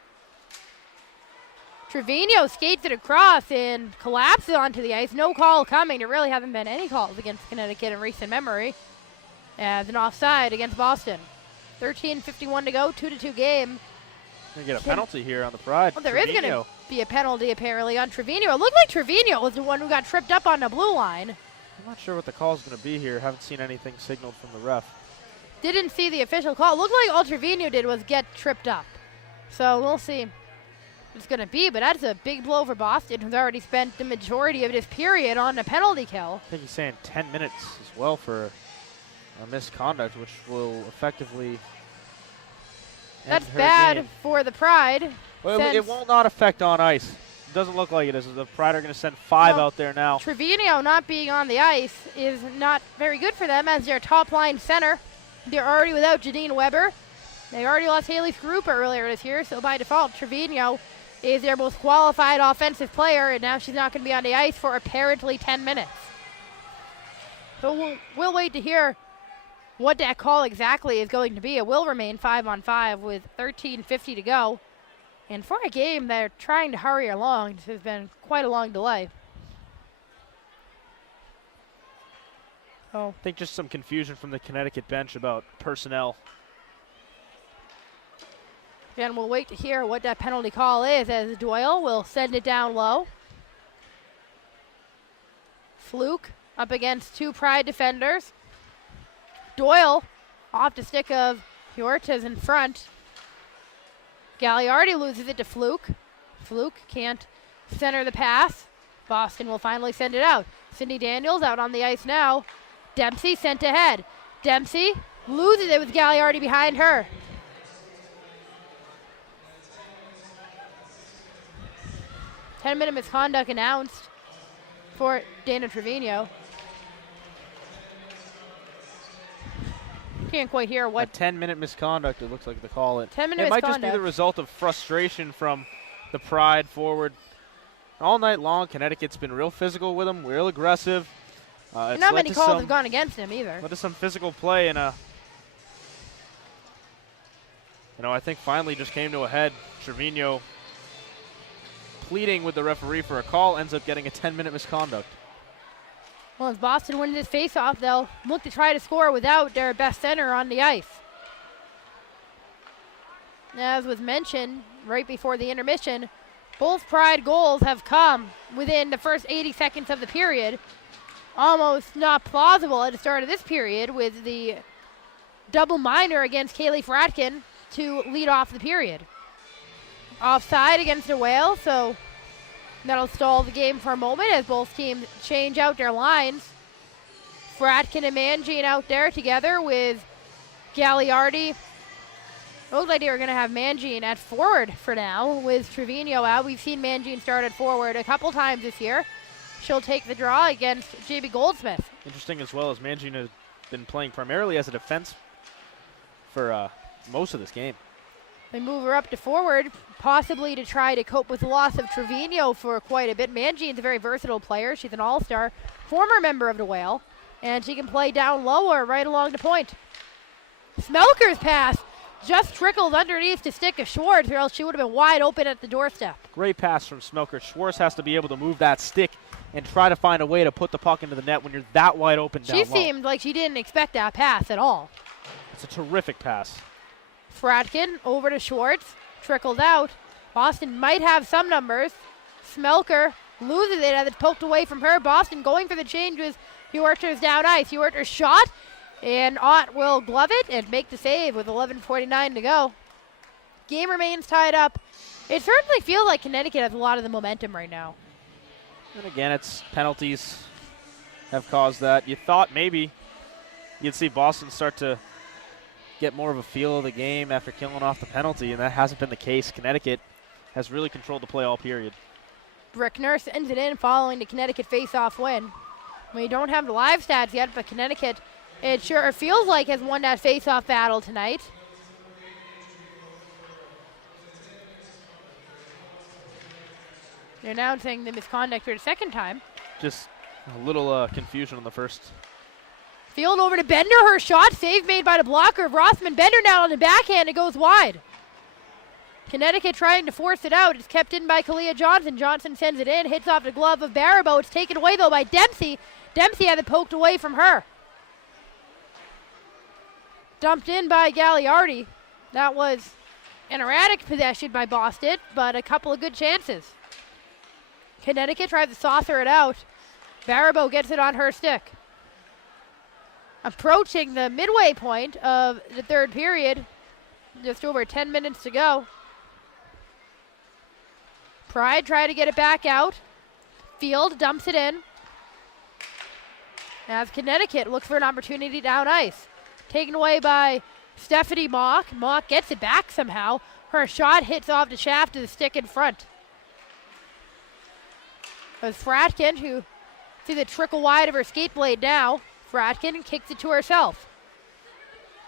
Trevino skates it across and collapses onto the ice. No call coming. There really haven't been any calls against Connecticut in recent memory. As an offside against Boston. 13:51 to go, 2-2 game. Going to get a penalty here on the Pride. Well, there is going to be a penalty apparently on Trevino. It looked like Trevino was the one who got tripped up on the blue line. I'm not sure what the call is going to be here. Haven't seen anything signaled from the ref. Didn't see the official call. It looked like all Trevino did was get tripped up. So we'll see what it's going to be, but that's a big blow for Boston, who's already spent the majority of this period on the penalty kill. I think he's saying 10 minutes as well for a misconduct, which will effectively That's end her bad game. for the Pride. Well, it will not affect on ice. It doesn't look like it is. The Pride are going to send 5 out there now. Trevino not being on the ice is not very good for them as their top line center. They're already without Janine Weber. They already lost Haley Skrupa earlier this year, so by default, Trevino is their most qualified offensive player, and now she's not going to be on the ice for apparently 10 minutes. So we'll wait to hear what that call exactly is going to be. It will remain 5-on-5 with 13:50 to go. And for a game they're trying to hurry along, this has been quite a long delay. I think just some confusion from the Connecticut bench about personnel. Again, we'll wait to hear what that penalty call is as Doyle will send it down low. Fluke up against 2 Pride defenders. Doyle off the stick of Huertas in front. Gagliardi loses it to Fluke. Fluke can't center the pass. Boston will finally send it out. Cindy Daniels out on the ice now. Dempsey sent ahead. Dempsey loses it with Gagliardi behind her. Ten-minute misconduct announced for Dana Trevino. Can't quite hear what. A 10-minute misconduct, it looks like they call it. 10-minute It might just misconduct. be the result of frustration from the Pride forward. All night long, Connecticut's been real physical with them, real aggressive. It's Not led many to calls some- have gone against him either. led to some physical play, and I think finally just came to a head. Trevino pleading with the referee for a call, ends up getting a 10-minute misconduct. Well, as Boston wins this faceoff, they'll look to try to score without their best center on the ice. As was mentioned right before the intermission, both Pride goals have come within the first 80 seconds of the period. Almost not plausible at the start of this period with the double minor against Kaylee Fratkin to lead off the period. Offside against the Whale, so that'll stall the game for a moment as both teams change out their lines. Fratkin and Mangine out there together with Gagliardi. Looks like they were going to have Mangine at forward for now with Trevino out. We've seen Mangine start at forward a couple times this year. She'll take the draw against JB Goldsmith. Interesting as well as Mangine has been playing primarily as a defense for most of this game. They move her up to forward, possibly to try to cope with the loss of Trevino for quite a bit. Mangine's a very versatile player. She's an all-star, former member of the Whale, and she can play down low or right along the point. Smelker's pass just trickles underneath the stick of Schwartz, or else she would have been wide open at the doorstep. Great pass from Smelker. Schwartz has to be able to move that stick and try to find a way to put the puck into the net when you're that wide open down She low. seemed like she didn't expect that pass at all. It's a terrific pass. Fratkin over to Schwartz, trickled out. Boston might have some numbers. Smelker loses it as it's poked away from her. Boston going for the change with Huerter's down ice. Huerter's shot, and Ott will glove it and make the save with 11:49 to go. Game remains tied up. It certainly feels like Connecticut has a lot of the momentum right now. And again, it's penalties have caused that. You thought maybe you'd see Boston start to get more of a feel of the game after killing off the penalty, and that hasn't been the case. Connecticut has really controlled the play all period. Brickner sends it in following the Connecticut face-off win. We don't have the live stats yet, but Connecticut, it sure feels like, has won that face-off battle tonight. They're announcing the misconduct for the second time. Just a little confusion on the first. Field over to Bender, her shot, save made by the blocker of Rossman. Bender now on the backhand, it goes wide. Connecticut trying to force it out. It's kept in by Kalia Johnson. Johnson sends it in, hits off the glove of Baribeau. It's taken away though by Dempsey. Dempsey had it poked away from her. Dumped in by Gagliardi. That was an erratic possession by Boston, but a couple of good chances. Connecticut tries to saucer it out. Baribeau gets it on her stick. Approaching the midway point of the third period. Just over 10 minutes to go. Pride try to get it back out. Field dumps it in. As Connecticut looks for an opportunity down ice. Taken away by Stephanie Mock. Mock gets it back somehow. Her shot hits off the shaft of the stick in front. It was Fratkin who sees the trickle wide of her skate blade now. Fratkin kicks it to herself.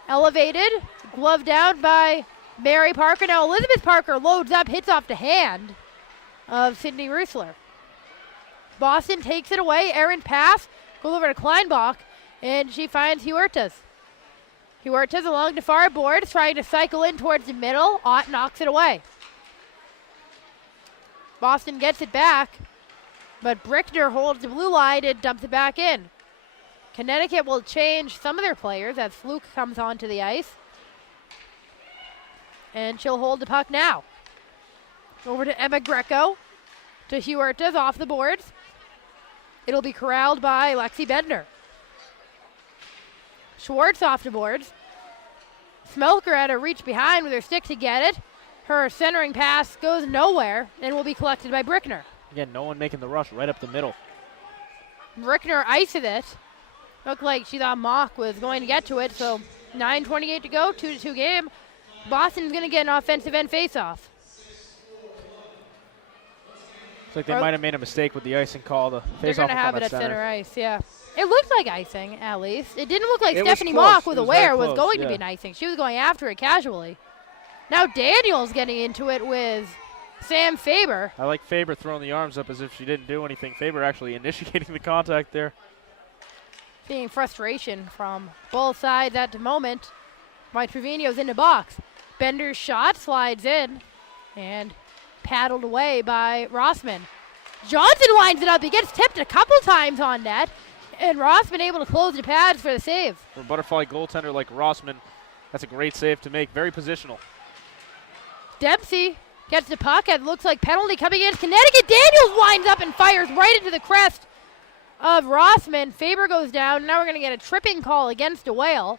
Elevated, glove down by Mary Parker. Now Elizabeth Parker loads up, hits off the hand of Sydney Rusler. Boston takes it away, errant pass, goes over to Kleinbach, and she finds Huertas. Huertas along the far board, trying to cycle in towards the middle. Ott knocks it away. Boston gets it back, but Brickner holds the blue line and dumps it back in. Connecticut will change some of their players as Fluke comes onto the ice. And she'll hold the puck now. Over to Emma Greco, to Huertas off the boards. It'll be corralled by Lexi Bender. Schwartz off the boards. Smelker had a reach behind with her stick to get it. Her centering pass goes nowhere and will be collected by Brickner. Again, no one making the rush right up the middle. Brickner ices it. Looked like she thought Mock was going to get to it, so 9:28 to go, 2-2 game. Boston's going to get an offensive end faceoff. It's like they might have made a mistake with the icing call. The They're faceoff going to have it at center ice, yeah. It looked like icing, at least. It didn't look like Stephanie Mock was aware it was going to be an icing. She was going after it casually. Now Daniels getting into it with Sam Faber. I like Faber throwing the arms up as if she didn't do anything. Faber actually initiating the contact there. Seeing frustration from both sides at the moment. Mike Trevino's in the box. Bender's shot slides in and paddled away by Rossman. Johnson winds it up. He gets tipped a couple times on net, and Rossman able to close the pads for the save. For a butterfly goaltender like Rossman, that's a great save to make. Very positional. Dempsey gets the puck. It looks like penalty coming in. Connecticut. Daniels winds up and fires right into the crest of Rossman. Faber goes down. Now we're going to get a tripping call against a Whale.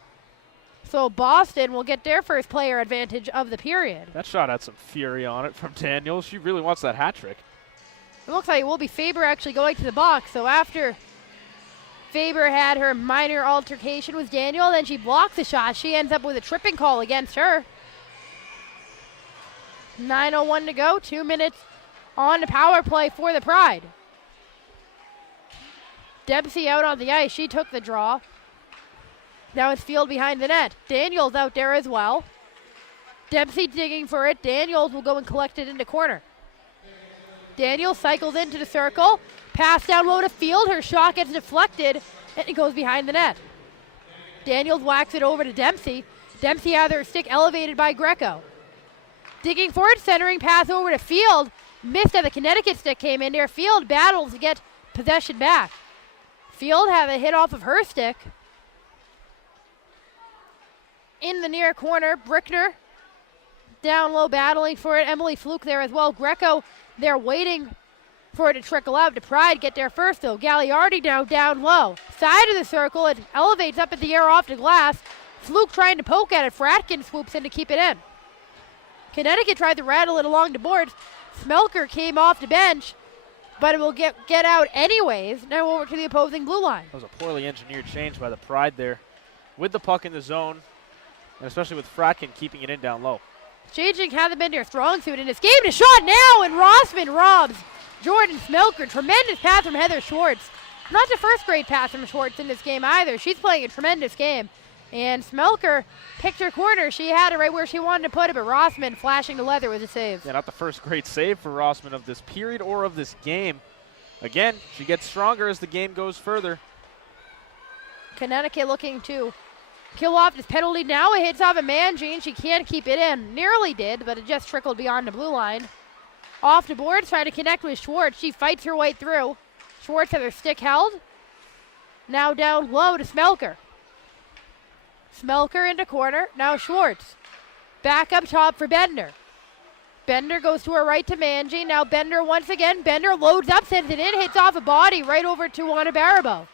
So Boston will get their first player advantage of the period. That shot had some fury on it from Daniels. She really wants that hat trick. It looks like it will be Faber actually going to the box. So after Faber had her minor altercation with Daniel, then she blocks the shot. She ends up with a tripping call against her. 9:01 to go, 2 minutes on the power play for the Pride. Dempsey out on the ice. She took the draw. Now it's Field behind the net. Daniels out there as well. Dempsey digging for it. Daniels will go and collect it into corner. Daniels cycles into the circle. Pass down low to Field. Her shot gets deflected, and it goes behind the net. Daniels whacks it over to Dempsey. Dempsey had her stick elevated by Greco. Digging for it, centering pass over to Field. Missed as the Connecticut stick came in there. Field battles to get possession back. Field had a hit off of her stick. In the near corner, Brickner down low battling for it. Emily Fluke there as well. Greco there waiting for it to trickle out. The Pride get there first though. Gagliardi now down low. Side of the circle, it elevates up in the air off the glass. Fluke trying to poke at it. Fratkin swoops in to keep it in. Connecticut tried to rattle it along the boards. Smelker came off the bench, but it will get out anyways. Now over to the opposing blue line. That was a poorly engineered change by the Pride there. With the puck in the zone, and especially with Fratkin keeping it in down low. Changing hasn't been their strong suit in this game. A shot now, and Rossman robs Jordan Smelker. Tremendous pass from Heather Schwartz. Not the first great pass from Schwartz in this game either. She's playing a tremendous game. And Smelker picked her corner. She had it right where she wanted to put it, but Rossman flashing the leather with a save. Yeah, not the first great save for Rossman of this period or of this game. Again, she gets stronger as the game goes further. Connecticut looking to kill off this penalty now. It hits off a Mangine. She can't keep it in. Nearly did, but it just trickled beyond the blue line. Off the boards, trying to connect with Schwartz. She fights her way through. Schwartz has her stick held. Now down low to Smelker. Smelker into corner. Now Schwartz. Back up top for Bender. Bender goes to her right to Mangine. Now Bender once again. Bender loads up, sends it in, hits off a body right over to Juana Barabo.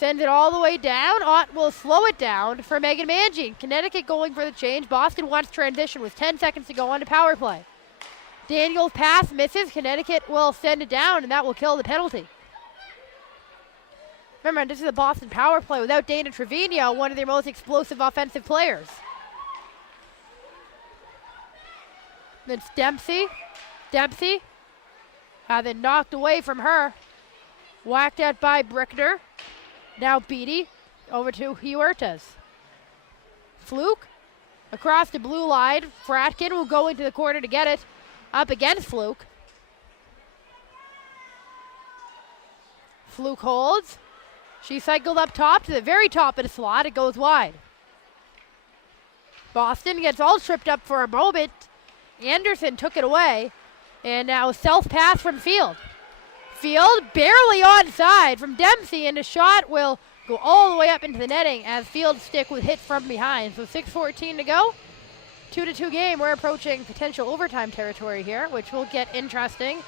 Sends it all the way down. Ott will slow it down for Megan Mangine. Connecticut going for the change. Boston wants transition with 10 seconds to go on to power play. Daniels pass misses. Connecticut will send it down, and that will kill the penalty. Remember, this is a Boston power play without Dana Trevino, one of their most explosive offensive players. It's Dempsey. Dempsey had it knocked away from her. Whacked at by Brickner. Now Beatty over to Huertas. Fluke across the blue line. Fratkin will go into the corner to get it. Up against Fluke. Fluke holds. She cycled up top to the very top of the slot. It goes wide. Boston gets all tripped up for a moment. Anderson took it away. And now self-pass from Field. Field barely onside from Dempsey, and the shot will go all the way up into the netting as Field's stick was hit from behind. So 6:14 to go. 2-2 game. We're approaching potential overtime territory here, which will get interesting.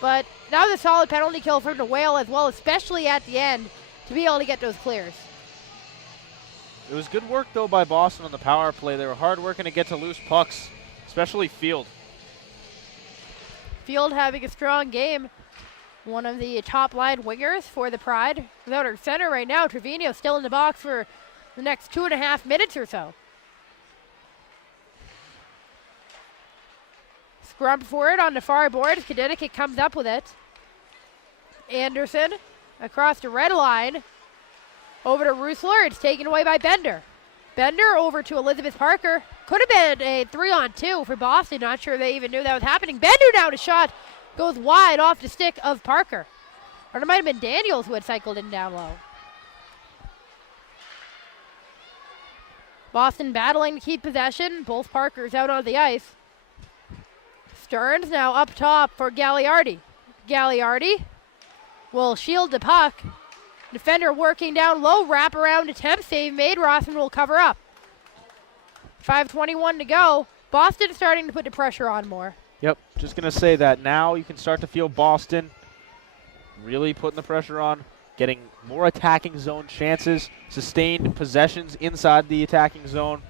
But that was a solid penalty kill from the Whale as well, especially at the end, to be able to get those clears. It was good work, though, by Boston on the power play. They were hard working to get to loose pucks. especially Field. Field having a strong game. One of the top line wingers for the Pride. Without her center right now, Trevino still in the box for the next 2.5 minutes or so. Scrum forward on the far board. Connecticut comes up with it. Anderson across the red line. Over to Rusler. It's taken away by Bender. Bender over to Elizabeth Parker. Could have been a 3-on-2 for Boston. Not sure they even knew that was happening. Bender down a shot. Goes wide off the stick of Parker. Or it might have been Daniels who had cycled in down low. Boston battling to keep possession. Both Parkers out on the ice. Stearns now up top for Gagliardi. Gagliardi will shield the puck. Defender working down low. Wraparound attempt. Save made. Rossman will cover up. 5:21 to go. Boston starting to put the pressure on more. Yep, just going to say that now you can start to feel Boston really putting the pressure on, getting more attacking zone chances, sustained possessions inside the attacking zone.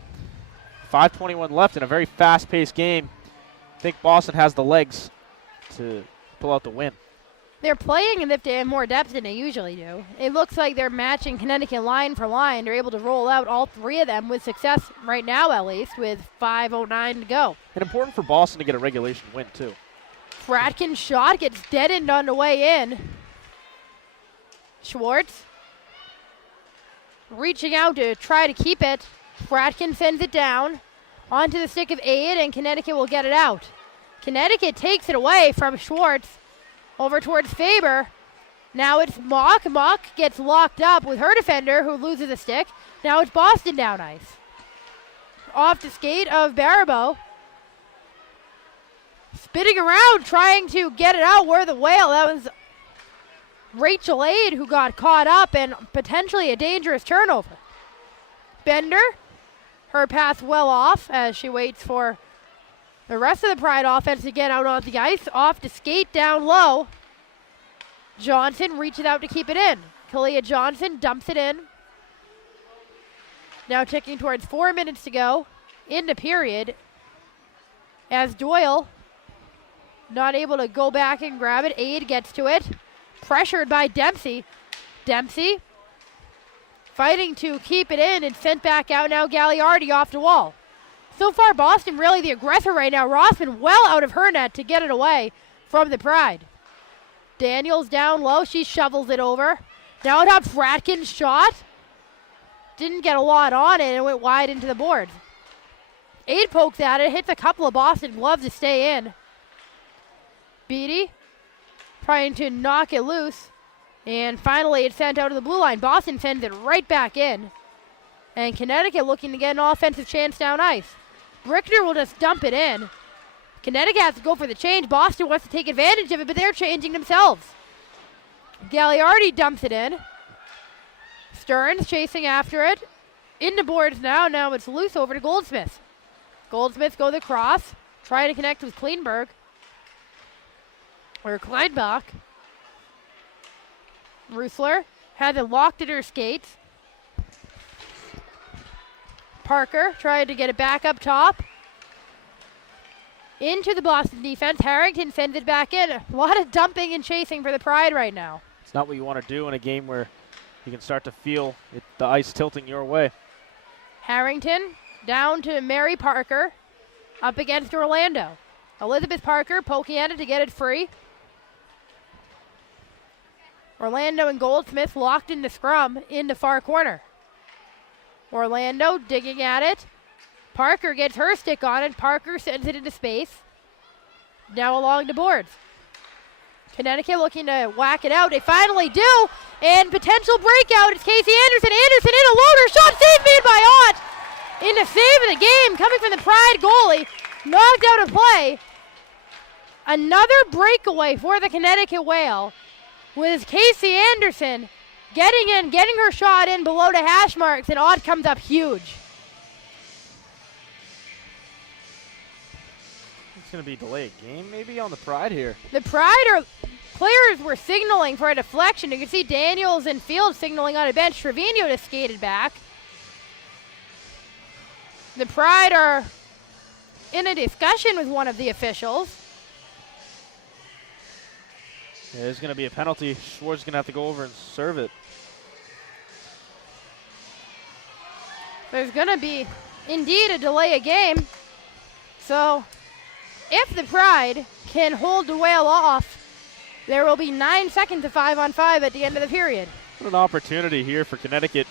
5:21 left in a very fast-paced game. I think Boston has the legs to pull out the win. They're playing as if they have more depth than they usually do. It looks like they're matching Connecticut line for line. They're able to roll out all three of them with success right now, at least, with 5:09 to go. And important for Boston to get a regulation win, too. Fratkin's shot gets deadened on the way in. Schwartz reaching out to try to keep it. Fratkin sends it down onto the stick of Aid, and Connecticut will get it out. Connecticut takes it away from Schwartz. Over towards Faber. Now it's Mock. Mock gets locked up with her defender who loses a stick. Now it's Boston down ice. Off the skate of Barabo. Spinning around trying to get it out where the Whale. That was Rachel Aid who got caught up and potentially a dangerous turnover. Bender. Her path well off as she waits for the rest of the Pride offense to get out on the ice. Off to skate down low. Johnson reaches out to keep it in. Kalia Johnson dumps it in. Now ticking towards 4 minutes to go in the period. As Doyle not able to go back and grab it. Aid gets to it. Pressured by Dempsey. Dempsey fighting to keep it in and sent back out. Now Gagliardi off the wall. So far, Boston really the aggressor right now. Rossman well out of her net to get it away from the Pride. Daniels down low. She shovels it over. Now atop Fratkin's shot. Didn't get a lot on it and went wide into the boards. Aid pokes at it. Hits a couple of Boston gloves to stay in. Beatty trying to knock it loose. And finally it's sent out of the blue line. Boston sends it right back in. And Connecticut looking to get an offensive chance down ice. Richter will just dump it in. Connecticut has to go for the change. Boston wants to take advantage of it, but they're changing themselves. Gagliardi dumps it in. Stearns chasing after it. In the boards now. Now it's loose over to Goldsmith. Goldsmith goes across. Trying to connect with Kleinberg. Or Kleinbach. Rusler has it locked at her skates. Parker trying to get it back up top. Into the Boston defense. Harrington sends it back in. A lot of dumping and chasing for the Pride right now. It's not what you want to do in a game where you can start to feel the ice tilting your way. Harrington down to Mary Parker. Up against Orlando. Elizabeth Parker poking at it to get it free. Orlando and Goldsmith locked in the scrum in the far corner. Orlando digging at it. Parker gets her stick on it. Parker sends it into space. Now along the boards. Connecticut looking to whack it out. They finally do. And potential breakout. It's Casey Anderson. Anderson in a loader. Shot save made by Ott. In the save of the game coming from the Pride goalie. Knocked out of play. Another breakaway for the Connecticut Whale. With Casey Anderson getting in, getting her shot in below the hash marks, and Ott comes up huge. It's going to be delayed game maybe on the Pride here. The Pride players were signaling for a deflection. You can see Daniels and Field signaling on a bench. Trevino just skated back. The Pride are in a discussion with one of the officials. Yeah, there's going to be a penalty. Schwartz is going to have to go over and serve it. There's going to be indeed a delay of game. So if the Pride can hold the Whale off, there will be 9 seconds of 5-on-5 at the end of the period. What an opportunity here for Connecticut,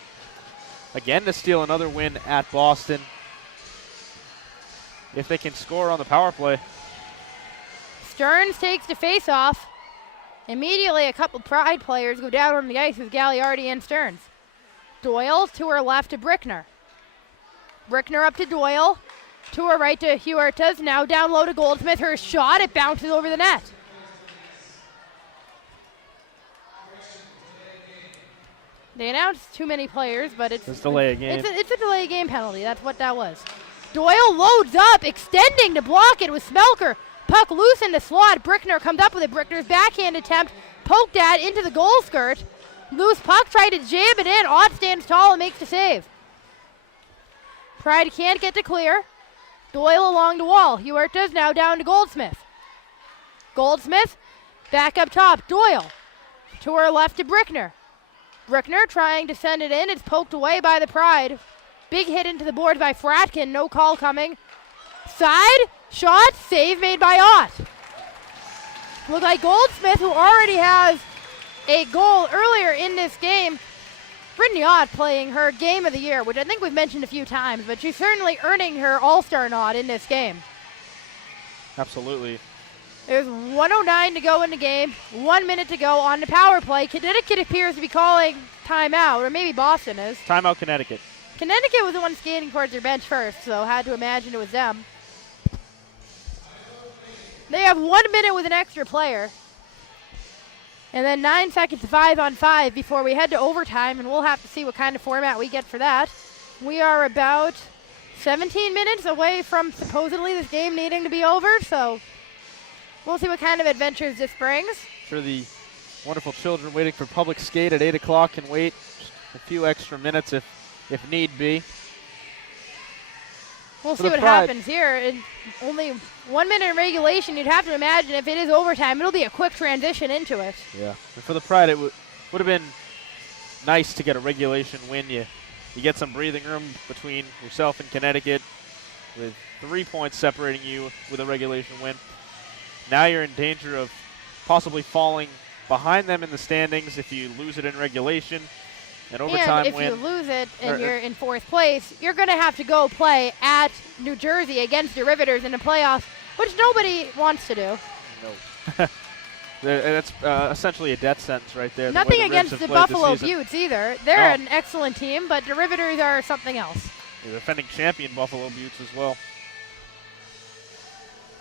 again, to steal another win at Boston. If they can score on the power play. Stearns takes the face-off. Immediately, a couple Pride players go down on the ice with Gagliardi and Stearns. Doyle to her left to Brickner. Brickner up to Doyle. To her right to Huertas. Now down low to Goldsmith. Her shot, it bounces over the net. They announced too many players, but it's delay of game. It's a delay of game penalty. That's what that was. Doyle loads up, extending to block it with Smelker. Puck loose in the slot. Brickner comes up with it. Brickner's backhand attempt poked at into the goal skirt. Loose puck, tried to jam it in. Ott stands tall and makes the save. Pride can't get to clear. Doyle along the wall. Huertas now down to Goldsmith. Goldsmith back up top. Doyle to her left to Brickner. Brickner trying to send it in. It's poked away by the Pride. Big hit into the boards by Fratkin. No call coming. Side shot. Save made by Ott. Look like Goldsmith, who already has a goal earlier in this game. Brittany Ott playing her game of the year, which I think we've mentioned a few times, but she's certainly earning her all-star nod in this game. Absolutely. There's 1:09 to go in the game, 1 minute to go on the power play. Connecticut appears to be calling timeout, or maybe Boston is. Timeout Connecticut. Connecticut was the one skating towards their bench first, so had to imagine it was them. They have 1 minute with an extra player. And then 9 seconds, 5-on-5 before we head to overtime, and we'll have to see what kind of format we get for that. We are about 17 minutes away from supposedly this game needing to be over, so we'll see what kind of adventures this brings. Sure, the wonderful children waiting for public skate at 8 o'clock can wait just a few extra minutes if need be. We'll see what happens here. In only 1 minute in regulation, you'd have to imagine if it is overtime, it'll be a quick transition into it. Yeah, and for the Pride, it would have been nice to get a regulation win. You get some breathing room between yourself and Connecticut with 3 points separating you with a regulation win. Now you're in danger of possibly falling behind them in the standings if you lose it in regulation. An overtime and if win. you lose it and you're in fourth place, you're going to have to go play at New Jersey against the Riveters in the playoffs, which nobody wants to do. No. That's essentially a death sentence right there. Nothing against the Buffalo Buttes either. They're an excellent team, but the Riveters are something else. The defending champion Buffalo Buttes as well.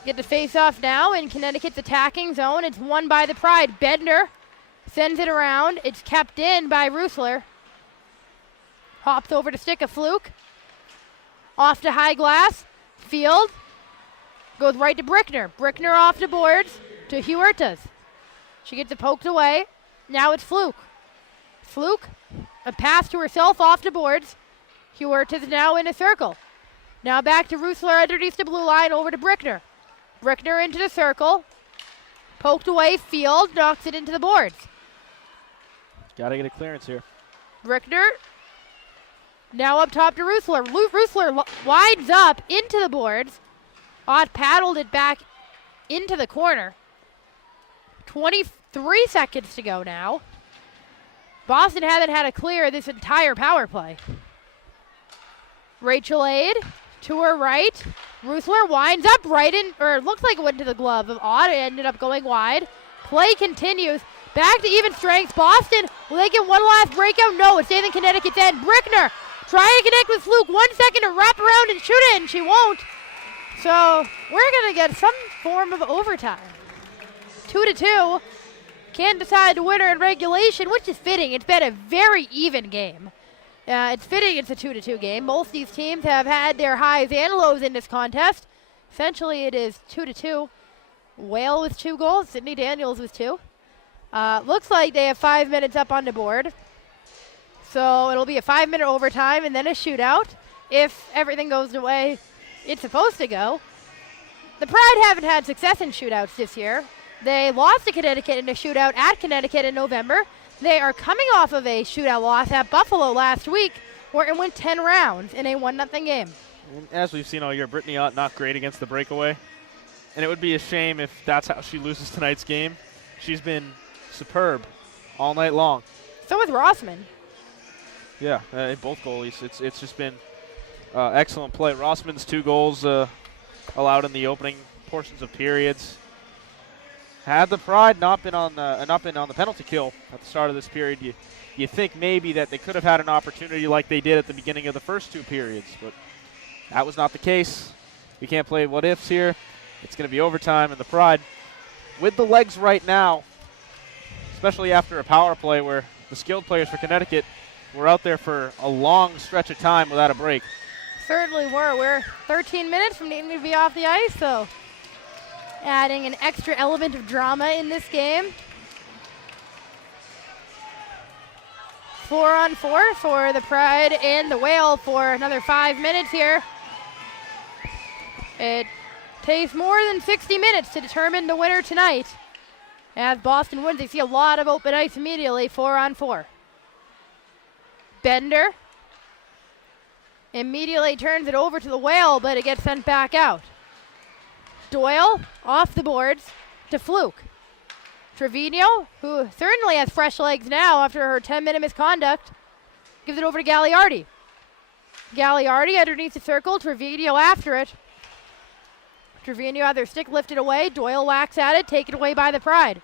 Get the face-off now in Connecticut's attacking zone. It's won by the Pride. Bednar sends it around. It's kept in by Rusler. Hops over to stick a Fluke. Off to high glass. Field. Goes right to Brickner. Brickner off the boards to Huertas. She gets it poked away. Now it's Fluke. Fluke, a pass to herself off the boards. Huertas now in a circle. Now back to Rusler underneath the blue line over to Brickner. Brickner into the circle. Poked away. Field knocks it into the boards. Got to get a clearance here. Brickner now up top to Rusler. Rusler winds up into the boards. Ott paddled it back into the corner. 23 seconds to go now. Boston hasn't had a clear this entire power play. Rachel Aid to her right. Rusler winds up right in, or it looks like it went to the glove of Ott. It ended up going wide. Play continues. Back to even strength. Boston, will they get one last breakout? No, it stays in Connecticut's end. Brickner trying to connect with Fluke. 1 second to wrap around and shoot it, and she won't. So we're going to get some form of overtime. 2-2. Can't decide the winner in regulation, which is fitting. It's been a very even game. It's fitting it's a 2-2 game. Both these teams have had their highs and lows in this contest. Essentially, it is 2-2. Whale with 2 goals. Sydney Daniels with 2. Looks like they have 5 minutes up on the board. So it'll be a 5-minute overtime and then a shootout if everything goes the way it's supposed to go. The Pride haven't had success in shootouts this year. They lost to Connecticut in a shootout at Connecticut in November. They are coming off of a shootout loss at Buffalo last week, where it went 10 rounds in a 1-0 game. As we've seen all year, Brittany Ott not great against the breakaway. And it would be a shame if that's how she loses tonight's game. She's been superb all night long. So is Rossman. Yeah, both goalies. It's just been excellent play. Rossman's 2 goals allowed in the opening portions of periods. Had the Pride not been on the penalty kill at the start of this period, you think maybe that they could have had an opportunity like they did at the beginning of the first 2 periods, but that was not the case. We can't play what ifs here. It's going to be overtime, and the Pride, with the legs right now, especially after a power play where the skilled players for Connecticut were out there for a long stretch of time without a break. Certainly were. We're 13 minutes from needing to be off the ice, so adding an extra element of drama in this game. 4-on-4 for the Pride and the Whale for another 5 minutes here. It takes more than 60 minutes to determine the winner tonight. As Boston wins, they see a lot of open ice immediately, 4-on-4. Bender immediately turns it over to the Whale, but it gets sent back out. Doyle off the boards to Fluke. Trevino, who certainly has fresh legs now after her 10-minute misconduct, gives it over to Gagliardi. Gagliardi underneath the circle, Trevino after it. Trevino had their stick lifted away. Doyle whacks at it, taken away by the Pride.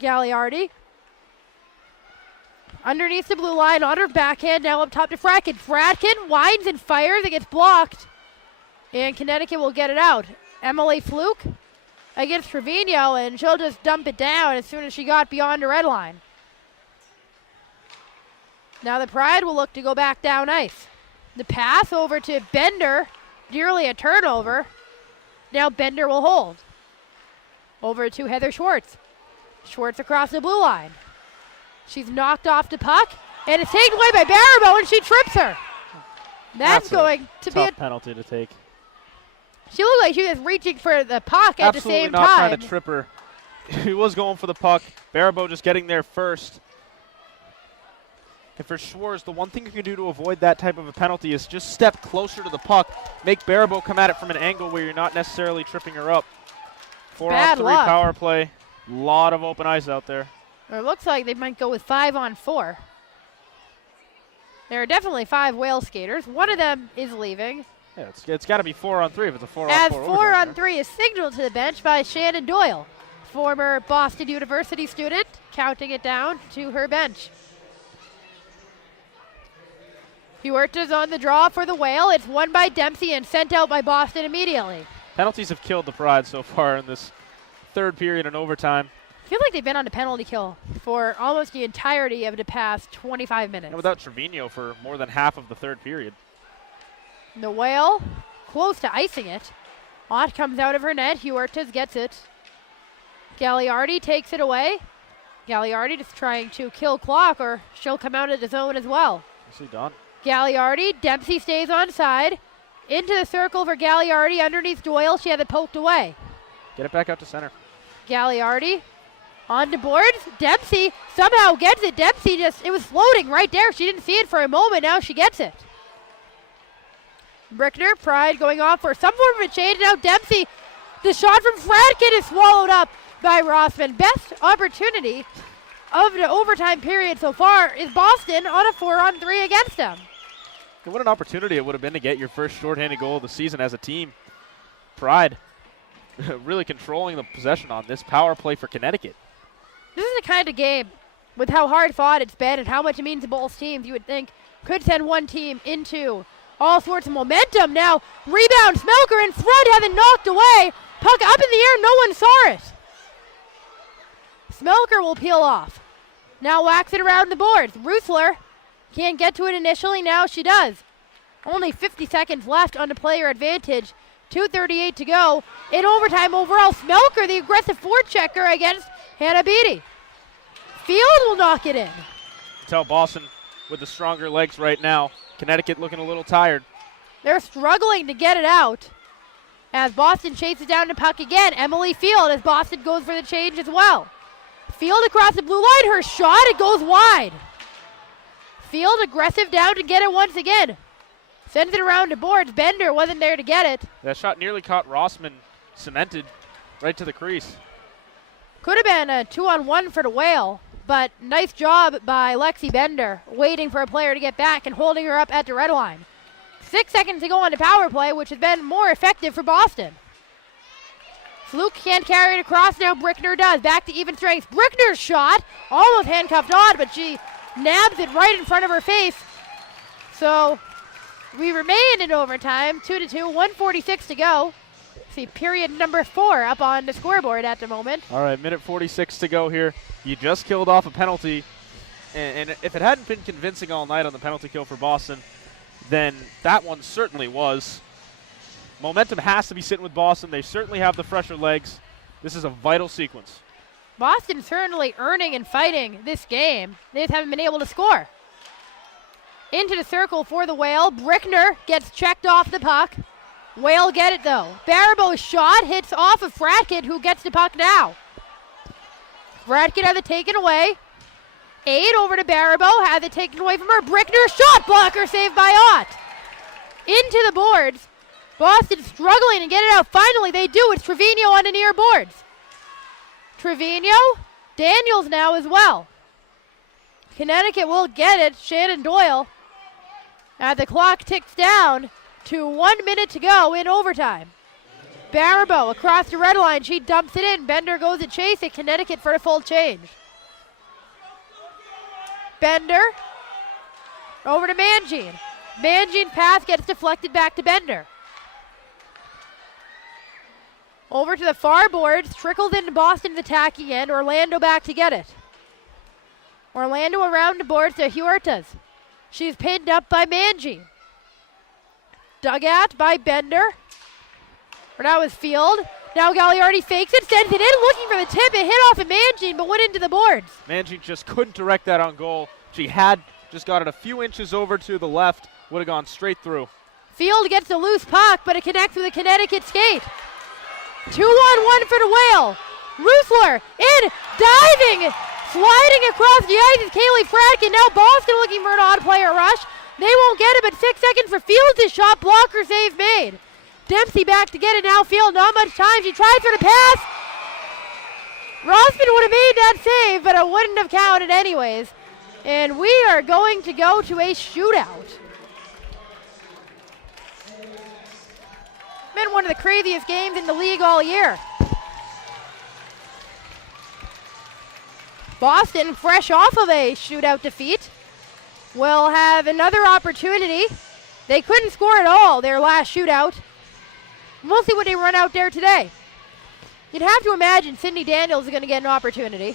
Gagliardi underneath the blue line on her backhand, now up top to Fratkin. Fratkin winds and fires, it gets blocked. And Connecticut will get it out. Emily Fluke against Trevino, and she'll just dump it down as soon as she got beyond the red line. Now the Pride will look to go back down ice. The pass over to Bender, nearly a turnover. Now Bender will hold. Over to Heather Schwartz. Schwartz across the blue line. She's knocked off the puck, and it's taken away by Baribeau, and she trips her. That's going to be a penalty to take. She looked like she was reaching for the puck at the same time. Absolutely not trying to trip her. He was going for the puck. Baribeau just getting there first. And for Schwartz, the one thing you can do to avoid that type of a penalty is just step closer to the puck. Make Baribeau come at it from an angle where you're not necessarily tripping her up. 4-on-3 power play. A lot of open ice out there. Or it looks like they might go with 5-on-4. There are definitely 5 Whale skaters. One of them is leaving. Yeah, it's got to be 4-on-3 if it's a 4-on-4. As 4-on-3 is signaled to the bench by Shannon Doyle, former Boston University student, counting it down to her bench. Huerta's on the draw for the Whale. It's won by Dempsey and sent out by Boston immediately. Penalties have killed the Pride so far in this third period and overtime. I feel like they've been on a penalty kill for almost the entirety of the past 25 minutes. And without Trevino for more than half of the third period. The Whale close to icing it. Ott comes out of her net. Huertas gets it. Gagliardi takes it away. Gagliardi just trying to kill clock, or she'll come out of the zone as well. Nicely done. Gagliardi, Dempsey stays on side. Into the circle for Gagliardi underneath Doyle. She had it poked away. Get it back out to center. Gagliardi on the boards. Dempsey somehow gets it. Dempsey it was floating right there. She didn't see it for a moment. Now she gets it. Brickner, Pride going off for some form of a change. Now Dempsey, the shot from Fradkin is swallowed up by Rossman. Best opportunity of the overtime period so far is Boston on a 4-on-3 against them. And what an opportunity it would have been to get your first shorthanded goal of the season as a team. Pride really controlling the possession on this power play for Connecticut. This is the kind of game, with how hard fought it's been and how much it means to both teams, you would think could send one team into all sorts of momentum. Now, rebound, Smelker in front, has it knocked away. Puck up in the air, no one saw it. Smelker will peel off. Now whacks it around the boards. Rusler can't get to it initially, now she does. Only 50 seconds left on the player advantage. 2:38 to go. In overtime overall, Smelker, the aggressive forechecker against Hannah Beatty. Field will knock it in. Tell Boston with the stronger legs right now. Connecticut looking a little tired. They're struggling to get it out. as Boston chases down the puck again. Emily Field as Boston goes for the change as well. Field across the blue line, her shot, it goes wide. Field aggressive down to get it once again. Sends it around the boards. Bender wasn't there to get it. That shot nearly caught Rossman, cemented right to the crease. Could have been a 2-on-1 for the Whale, but nice job by Lexi Bender, waiting for a player to get back and holding her up at the red line. 6 seconds to go on the power play, which has been more effective for Boston. Fluke can't carry it across now. Brickner does. Back to even strength. Brickner's shot, almost handcuffed on, but she nabs it right in front of her face. So we remain in overtime, 2-2, 1:46 to go. See period number 4 up on the scoreboard at the moment. All right, minute 46 to go here. You just killed off a penalty, and if it hadn't been convincing all night on the penalty kill for Boston, then that one certainly was. Momentum has to be sitting with Boston. They certainly have the fresher legs. This is a vital sequence. Boston certainly earning and fighting this game. They just haven't been able to score. Into the circle for the Whale. Brickner gets checked off the puck. Whale get it though. Baribeau's shot hits off of Fratkin, who gets the puck now. Fratkin has it taken away. 8 over to Baribeau, has it taken away from her. Brickner shot blocker saved by Ott. Into the boards. Boston struggling to get it out. Finally they do. It's Trevino on the near boards. Trevino, Daniels now as well. Connecticut will get it. Shannon Doyle. As the clock ticks down to 1 minute to go in overtime. Baribeau across the red line. She dumps it in. Bender goes to chase it. Connecticut for the full change. Bender over to Mangine. Mangine's pass gets deflected back to Bender. Over to the far boards. Trickles into Boston's attacking end. Orlando back to get it. Orlando around the boards to Huertas. She's pinned up by Mangine. Dug at by Bender. Or that was Field. Now Gagliardi fakes it, sends it in, looking for the tip. It hit off of Mangine, but went into the boards. Mangine just couldn't direct that on goal. She had just got it a few inches over to the left. Would have gone straight through. Field gets a loose puck, but it connects with a Connecticut skate. 2-on-1 for the Whale. Roosler in, diving, sliding across the ice is Kaylee Fratkin. Now Boston looking for an odd player rush. They won't get it, but 6 seconds for Fields' shot. Blocker save made. Dempsey back to get it now. Field, not much time. She tries for the pass. Rossman would have made that save, but it wouldn't have counted anyways. And we are going to go to a shootout. Been one of the craziest games in the league all year. Boston, fresh off of a shootout defeat, will have another opportunity. They couldn't score at all their last shootout. We'll see what they run out there today. You'd have to imagine Cindy Daniels is going to get an opportunity.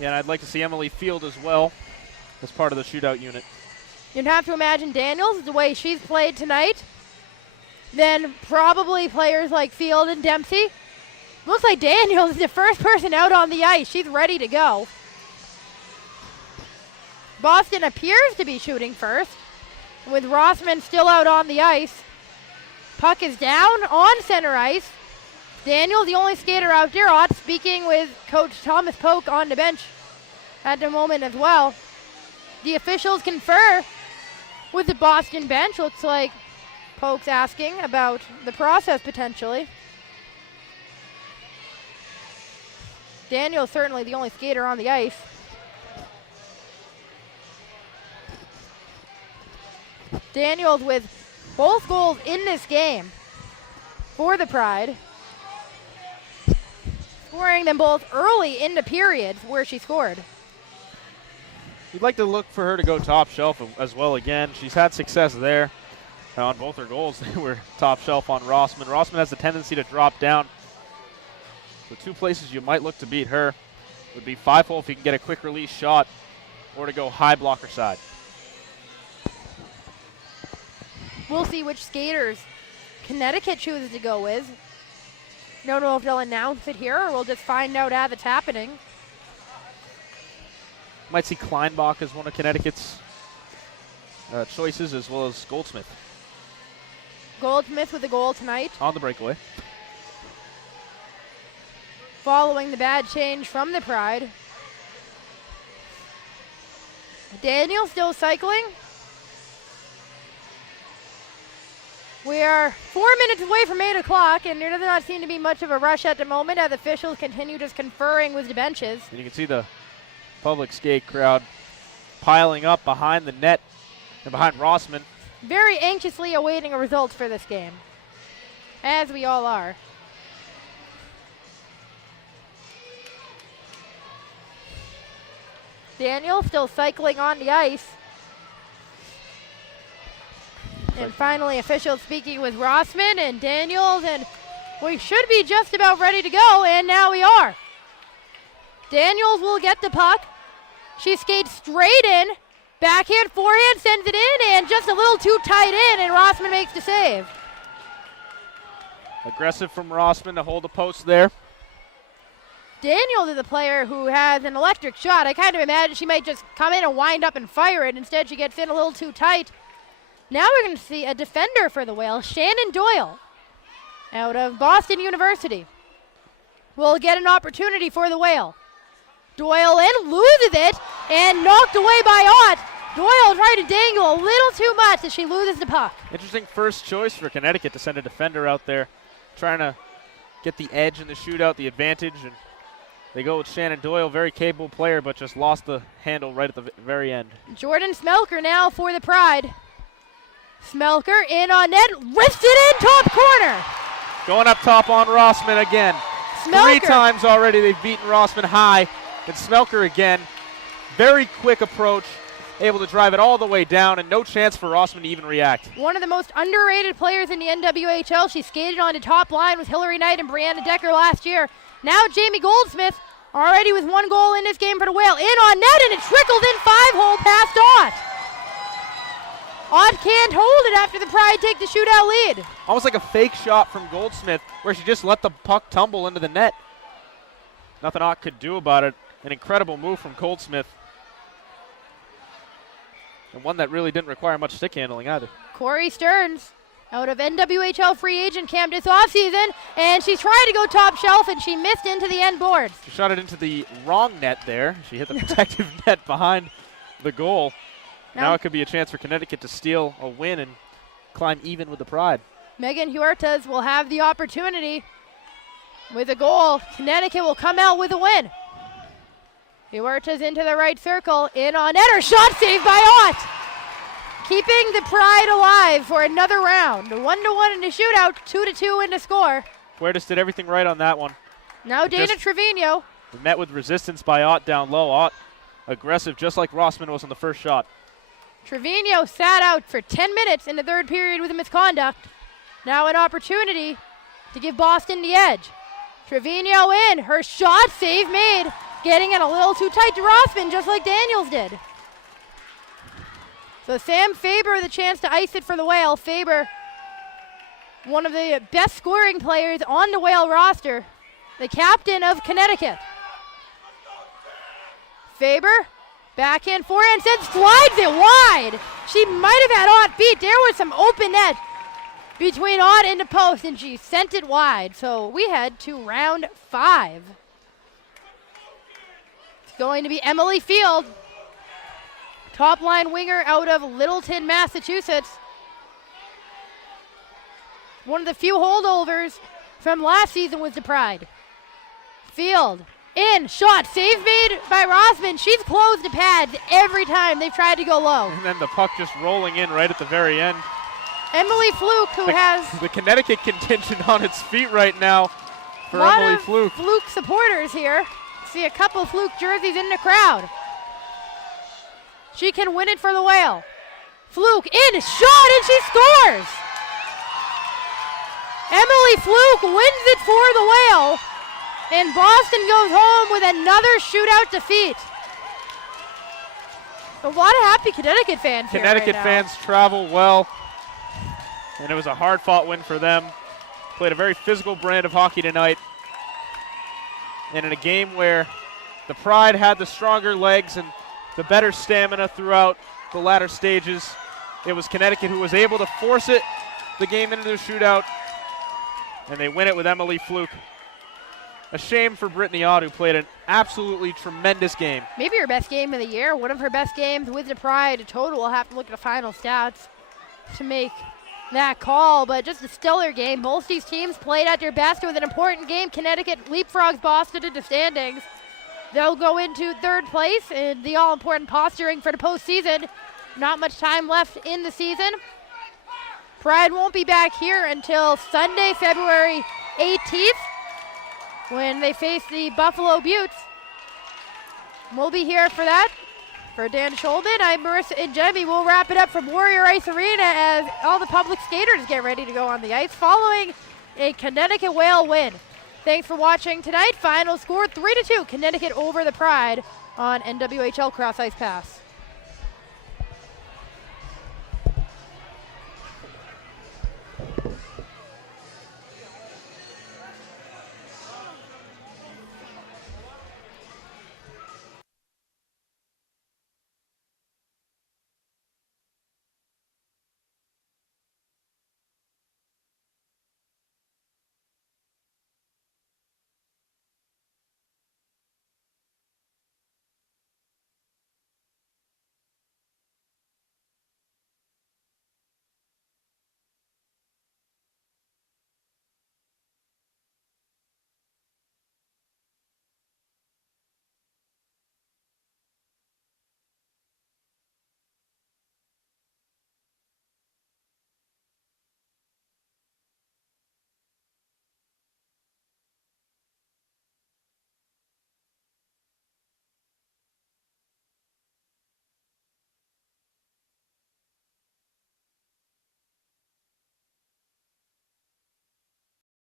Yeah, and I'd like to see Emily Field as well as part of the shootout unit. You'd have to imagine Daniels, the way she's played tonight. Then probably players like Field and Dempsey. Looks like Daniels is the first person out on the ice. She's ready to go. Boston appears to be shooting first, with Rossman still out on the ice. Puck is down on center ice. Daniels, the only skater out there. Ott speaking with Coach Thomas Polk on the bench at the moment as well. The officials confer with the Boston bench. Looks like Polk's asking about the process potentially. Daniels certainly the only skater on the ice. Daniels with both goals in this game for the Pride. Scoring them both early in the periods where she scored. You'd like to look for her to go top shelf as well again. She's had success there. On both her goals, they were top shelf on Rossman. Rossman has a tendency to drop down. The two places you might look to beat her would be 5-hole if you can get a quick release shot, or to go high blocker side. We'll see which skaters Connecticut chooses to go with. Don't know if they'll announce it here or we'll just find out as it's happening. Might see Kleinbach as one of Connecticut's choices, as well as Goldsmith. Goldsmith with a goal tonight, On the breakaway. following the bad change from the Pride. Daniel still cycling. We are 4 minutes away from 8 o'clock, and there does not seem to be much of a rush at the moment as officials continue just conferring with the benches. And you can see the public skate crowd piling up behind the net and behind Rossman. Very anxiously awaiting a result for this game, as we all are. Daniel still cycling on the ice. And finally, officials speaking with Rossman and Daniels, and we should be just about ready to go, and now we are. Daniels will get the puck. She skates straight in. Backhand, forehand, sends it in, and just a little too tight in, and Rossman makes the save. Aggressive from Rossman to hold the post there. Daniels is a player who has an electric shot. I kind of imagine she might just come in and wind up and fire it. Instead, she gets in a little too tight. Now we're going to see a defender for the Whales, Shannon Doyle, out of Boston University, will get an opportunity for the Whale. Doyle in, loses it, and knocked away by Ott. Doyle tried to dangle a little too much as she loses the puck. Interesting first choice for Connecticut to send a defender out there, trying to get the edge in the shootout, the advantage, and they go with Shannon Doyle, very capable player, but just lost the handle right at the very end. Jordan Smelker now for the Pride. Smelker in on net, wrists it in, top corner. Going up top on Rossman again. Smelker. 3 times already they've beaten Rossman high. And Smelker again, very quick approach, able to drive it all the way down, and no chance for Rossman to even react. One of the most underrated players in the NWHL. She skated on the top line with Hillary Knight and Brianna Decker last year. Now Jamie Goldsmith, already with 1 goal in this game for the Whale. In on net, and it trickled in 5-hole past Ott. Ott can't hold it after the Pride take the shootout lead. Almost like a fake shot from Goldsmith, where she just let the puck tumble into the net. Nothing Ott could do about it. An incredible move from Goldsmith. And one that really didn't require much stick handling either. Corey Stearns, out of NWHL free agent camp this offseason, and she's trying to go top shelf, and she missed into the end boards. She shot it into the wrong net there. She hit the protective net behind the goal. Now it could be a chance for Connecticut to steal a win and climb even with the Pride. Megan Huertas will have the opportunity with a goal. Connecticut will come out with a win. Huertas into the right circle, in on net, her shot saved by Ott. Keeping the Pride alive for another round. 1-1 in the shootout, 2-2 in the score. Huertas did everything right on that one. Now Dana Trevino. Met with resistance by Ott down low. Ott aggressive, just like Rossman was on the first shot. Trevino sat out for 10 minutes in the third period with a misconduct. Now an opportunity to give Boston the edge. Trevino in, her shot, save made. Getting it a little too tight to Rossman, just like Daniels did. So Sam Faber the chance to ice it for the Whale. Faber, one of the best scoring players on the Whale roster, the captain of Connecticut. Faber, backhand, forehand, slides it wide. She might have had Ott beat. There was some open net between Ott and the post, and she sent it wide. So we head to round 5. It's going to be Emily Field, top line winger out of Littleton, Massachusetts. One of the few holdovers from last season was the Pride. Field, in, shot, save made by Rossman. She's closed the pads every time they've tried to go low. And then the puck just rolling in right at the very end. Emily Fluke, who has the Connecticut contingent on its feet right now for a lot Emily of Fluke. Fluke supporters here. See a couple of Fluke jerseys in the crowd. She can win it for the Whale. Fluke in, shot, and she scores. Emily Fluke wins it for the Whale, and Boston goes home with another shootout defeat. A lot of happy Connecticut fans here Connecticut right now. fans travel well, and it was a hard-fought win for them. Played a very physical brand of hockey tonight, and in a game where the Pride had the stronger legs and the better stamina throughout the latter stages, it was Connecticut who was able to force it the game into the shootout, and they win it with Emily Fluke. A shame for Brittany Ott, who played an absolutely tremendous game. Maybe her best game of the year, one of her best games with the Pride. Total, we'll have to look at the final stats to make that call, but just a stellar game. Both these teams played at their best with an important game. Connecticut leapfrogs Boston into standings. They'll go into third place in the all-important posturing for the postseason. Not much time left in the season. Pride won't be back here until Sunday, February 18th, when they face the Buffalo Buttes. We'll be here for that. For Dan Schulman, I'm Marissa and Jemmy. We'll wrap it up from Warrior Ice Arena as all the public skaters get ready to go on the ice following a Connecticut Whale win. Thanks for watching tonight. Final score 3-2, Connecticut over the Pride on NWHL Cross Ice Pass.